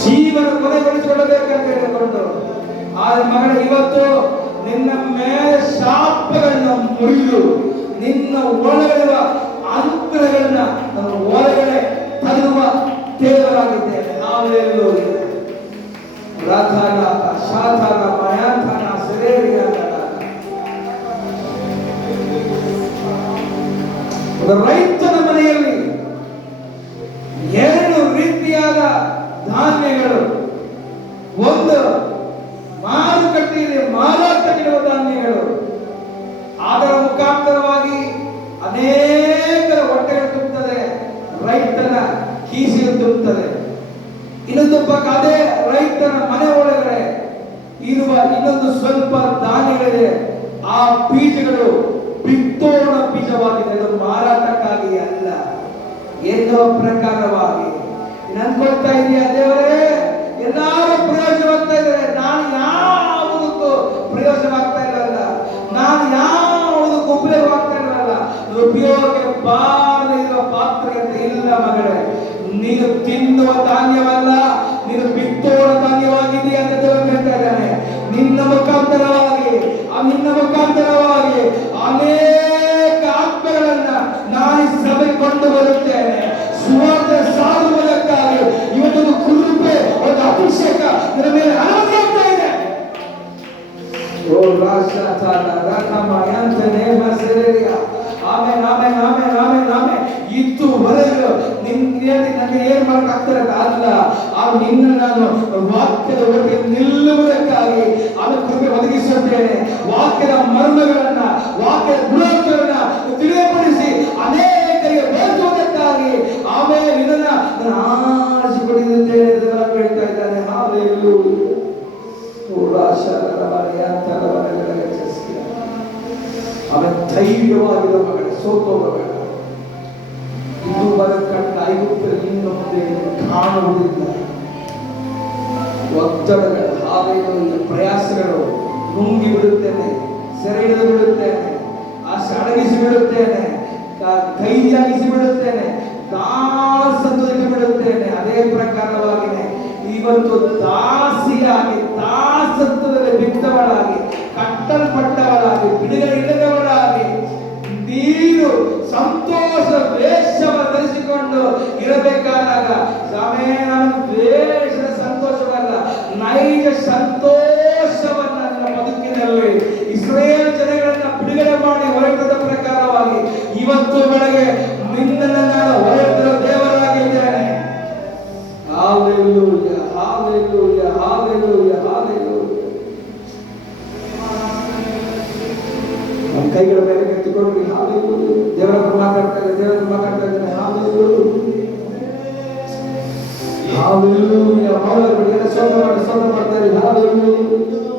ಜೀವನ ಕೊನೆಗೊಳಿಸಿಕೊಳ್ಳಬೇಕಂತ ಹೇಳಿಕೊಂಡು. ಆದ್ರೆ ಮಗಳ ಇವತ್ತು ನಿನ್ನ ಮೇಲೆ ಶಾಪಗಳನ್ನ ಮುರಿದು ನಿನ್ನ ಒಳಗಿರುವ ಅಂತರಗಳನ್ನ ನನ್ನ ಒಳಗಡೆ ತರುವ ದೇವರಾಗಿದ್ದೇನೆ. ಹಾಲೆಲೂಯಾ. ರಾಧಾನಾಥ ಶಾಧಾನ ಮಯಾಂಥಾನ ಸೆರೇರಿಯಾದ ರೈತನ ಮನೆಯಲ್ಲಿ ಎರಡು ರೀತಿಯಾದ ಧಾನ್ಯಗಳು, ಒಂದು ಮಾರುಕಟ್ಟೆಯಲ್ಲಿ ಮಾರಾಟಕ್ಕಿರುವ ಧಾನ್ಯಗಳು, ಅದರ ಮುಖಾಂತರವಾಗಿ ಅನೇಕರ ಹೊಟ್ಟೆಗಳು ತುಂಬುತ್ತದೆ, ರೈತನ ಕೀಸಿಗೆ ತುಂಬುತ್ತದೆ. ಇನ್ನೊಂದು ಪಕ್ಕ ಅದೇ ರೈತನ ಮನೆ ಒಳಗಡೆ ಇರುವ ಇನ್ನೊಂದು ಸ್ವಲ್ಪ ಧಾನ್ಯಗಳಿದೆ. ಆ ಬೀಜಗಳು ಬಿತ್ತೋಣ ಬೀಜವಾಗಿದೆ, ಅದು ಮಾರಾಟಕ್ಕಾಗಿ ಅಲ್ಲ, ಎನ್ನುವ ಪ್ರಕಾರವಾಗಿ ಅನ್ಕೊಳ್ತಾ ಇದೆಯಾ? ದೇವರೇ, ಎಲ್ಲಾರು ಪ್ರಯೋಜನವಾಗ್ತಾ ಇದ್ದಾರೆ, ನಾನು ಯಾವುದಕ್ಕೂ ಪ್ರಯೋಜನವಾಗ್ತಾ ಇರಲ್ಲ, ನಾನು ಯಾವುದಕ್ಕೂ ಉಪಯೋಗವಾಗ್ತಾ ಇರಲ್ಲ. ಉಪಯೋಗಕ್ಕೆ ಬಾರದೆ ಇರುವ ಪಾತ್ರತೆ ಇಲ್ಲ ಮಗಳೇ. ನೀನು ತಿನ್ನುವ ಧಾನ್ಯವಲ್ಲ, ನೀನು ಬಿತ್ತೋಣ ಧಾನ್ಯವಾಗಿದೆಯಾ ಅಂತ ದೇವರು ಹೇಳ್ತಾ ಇದ್ದಾನೆ. ನಿನ್ನ ಮುಖಾಂತರವಾಗಿ ಅನೇಕ ಆತ್ಮಗಳನ್ನ ನಾನು ಸಭೆ ಕೊಂಡು ಬರುತ್ತೇನೆ. ಸುವಾರ್ಥ ಸಾರುವುದಕ್ಕಾಗಿ ಇವತ್ತೊಂದು ಕೃಪೆ, ಒಂದು ಅಭಿಷೇಕ ನಿನ್ನ ಮೇಲೆ ಅನುಭವಿಸ್ತಾ ಇದೆ. ಓ ರಾಷ್ಟ್ರ ರಾಕಮಯಾಂತನೇ ಮಸರೇರಿಯ. ಆಮೇಲೆ ಆಮೇಲೆ ಆಮೇಲೆ ಆಮೇಲೆ ಆಮೇಲೆ ಇದುವರೆಗೂ ನನಗೆ ಏನ್ ಮಾಡಕ್ ಆಗ್ತಾರೆ ಅಲ್ಲ, ನಿನ್ನ ನಾನು ವಾಕ್ಯದ ಒಳಗೆ ನಿಲ್ಲುವುದಕ್ಕಾಗಿ ಆಮೇಲೆ ಕೃಪೆ ಒದಗಿಸುತ್ತೇನೆ. ವಾಕ್ಯದ ಮರ್ಮಗಳನ್ನ, ವಾಕ್ಯದ ಗುಣಗಳನ್ನ ತಿಳಿಯಪಡಿಸಿ ಅನೇಕರಿಗೆ ಬೆಳೆಸುವುದಕ್ಕಾಗಿ ಆಮೇಲೆ ಇದನ್ನ ನಾನು ಆರಿಸಿಕೊಂಡಿದ್ದೇನೆ ಹೇಳ್ತಾ ಇದ್ದಾನೆ. ಆಮೇಲೆ ಧೈರ್ಯವಾಗಿರೋ ಮಗಳೇ, ಸೋತೋಗಬೇಡ. ಇದು ಬರಕಟ್ಟ ಐಗುಪ್ತರಲ್ಲಿ ಇನ್ನು ಮುಂದೆ ಕಾಣುವುದಿಲ್ಲ. ಒತ್ತಡಗಳು, ಹಾವೇಗಳು, ಪ್ರಯಾಸಗಳು ನುಂಗಿ ಬಿಡುತ್ತೇನೆ, ಸೆರೆ ಹಿಡಿದು ಬಿಡುತ್ತೇನೆ, ಅಡಗಿಸಿ ಬಿಡುತ್ತೇನೆ, ಧೈರ್ಯಾಗಿಸಿ ಬಿಡುತ್ತೇನೆ, ದಾಸತ್ವಕ್ಕೆ ಬಿಡುತ್ತೇನೆ. ಅದೇ ಪ್ರಕಾರವಾಗಿನೇ ಇವತ್ತು ದಾಸಿಯಾಗಿ, ದಾಸತ್ವದಲ್ಲಿ ಬಿದ್ದವಳಾಗಿ, ಕಟ್ಟಲ್ಪಟ್ಟವಳಾಗಿ, ಬಿಡುಗಡೆ ಇಲ್ಲದವಳಾಗಿ ನೀನು ಸಂತೋಷ ವೇಷವನ್ನು ಧರಿಸಿಕೊಂಡು ಇರಬೇಕಾದಾಗ ನಾನು ವೇಷದ ಸಂತೋಷವಲ್ಲ, ನೈಜ ಸಂತೋಷವನ್ನ ನನ್ನ ಬದುಕಿನಲ್ಲಿ ಇಸ್ರೇಲ್ ಜನಗಳನ್ನ ಬಿಡುಗಡೆ ಮಾಡಿ ಹೊರಟದ ಪ್ರಕಾರವಾಗಿ ಇವತ್ತು ಬೆಳಗ್ಗೆ ನಿನ್ನನ್ನು ನಾನು ಹೊರಟಿರೋ ದೇವರಾಗಿದ್ದೇನೆ. Hallelujah, hallelujah, hallelujah, hallelujah. ನಮ್ಮ ಕೈಗಳ ಮೇಲೆ ಎತ್ತಿಕೊಂಡು ಹಾಲೆಲೂಯಾ. ದೇವರ ಮಾತಾಡ್ತಾ ಇದ್ದಾರೆ, ದೇವರ ಮಾತಾಡ್ತಾ ಇದ್ದಾರೆ. Hallelujah, hallelujah. ಮೌನ ಬಿಡಿ, ಸೋತ ಮಾಡ್ತಾರೆ. ಹಾಲೆಲೂಯಾ.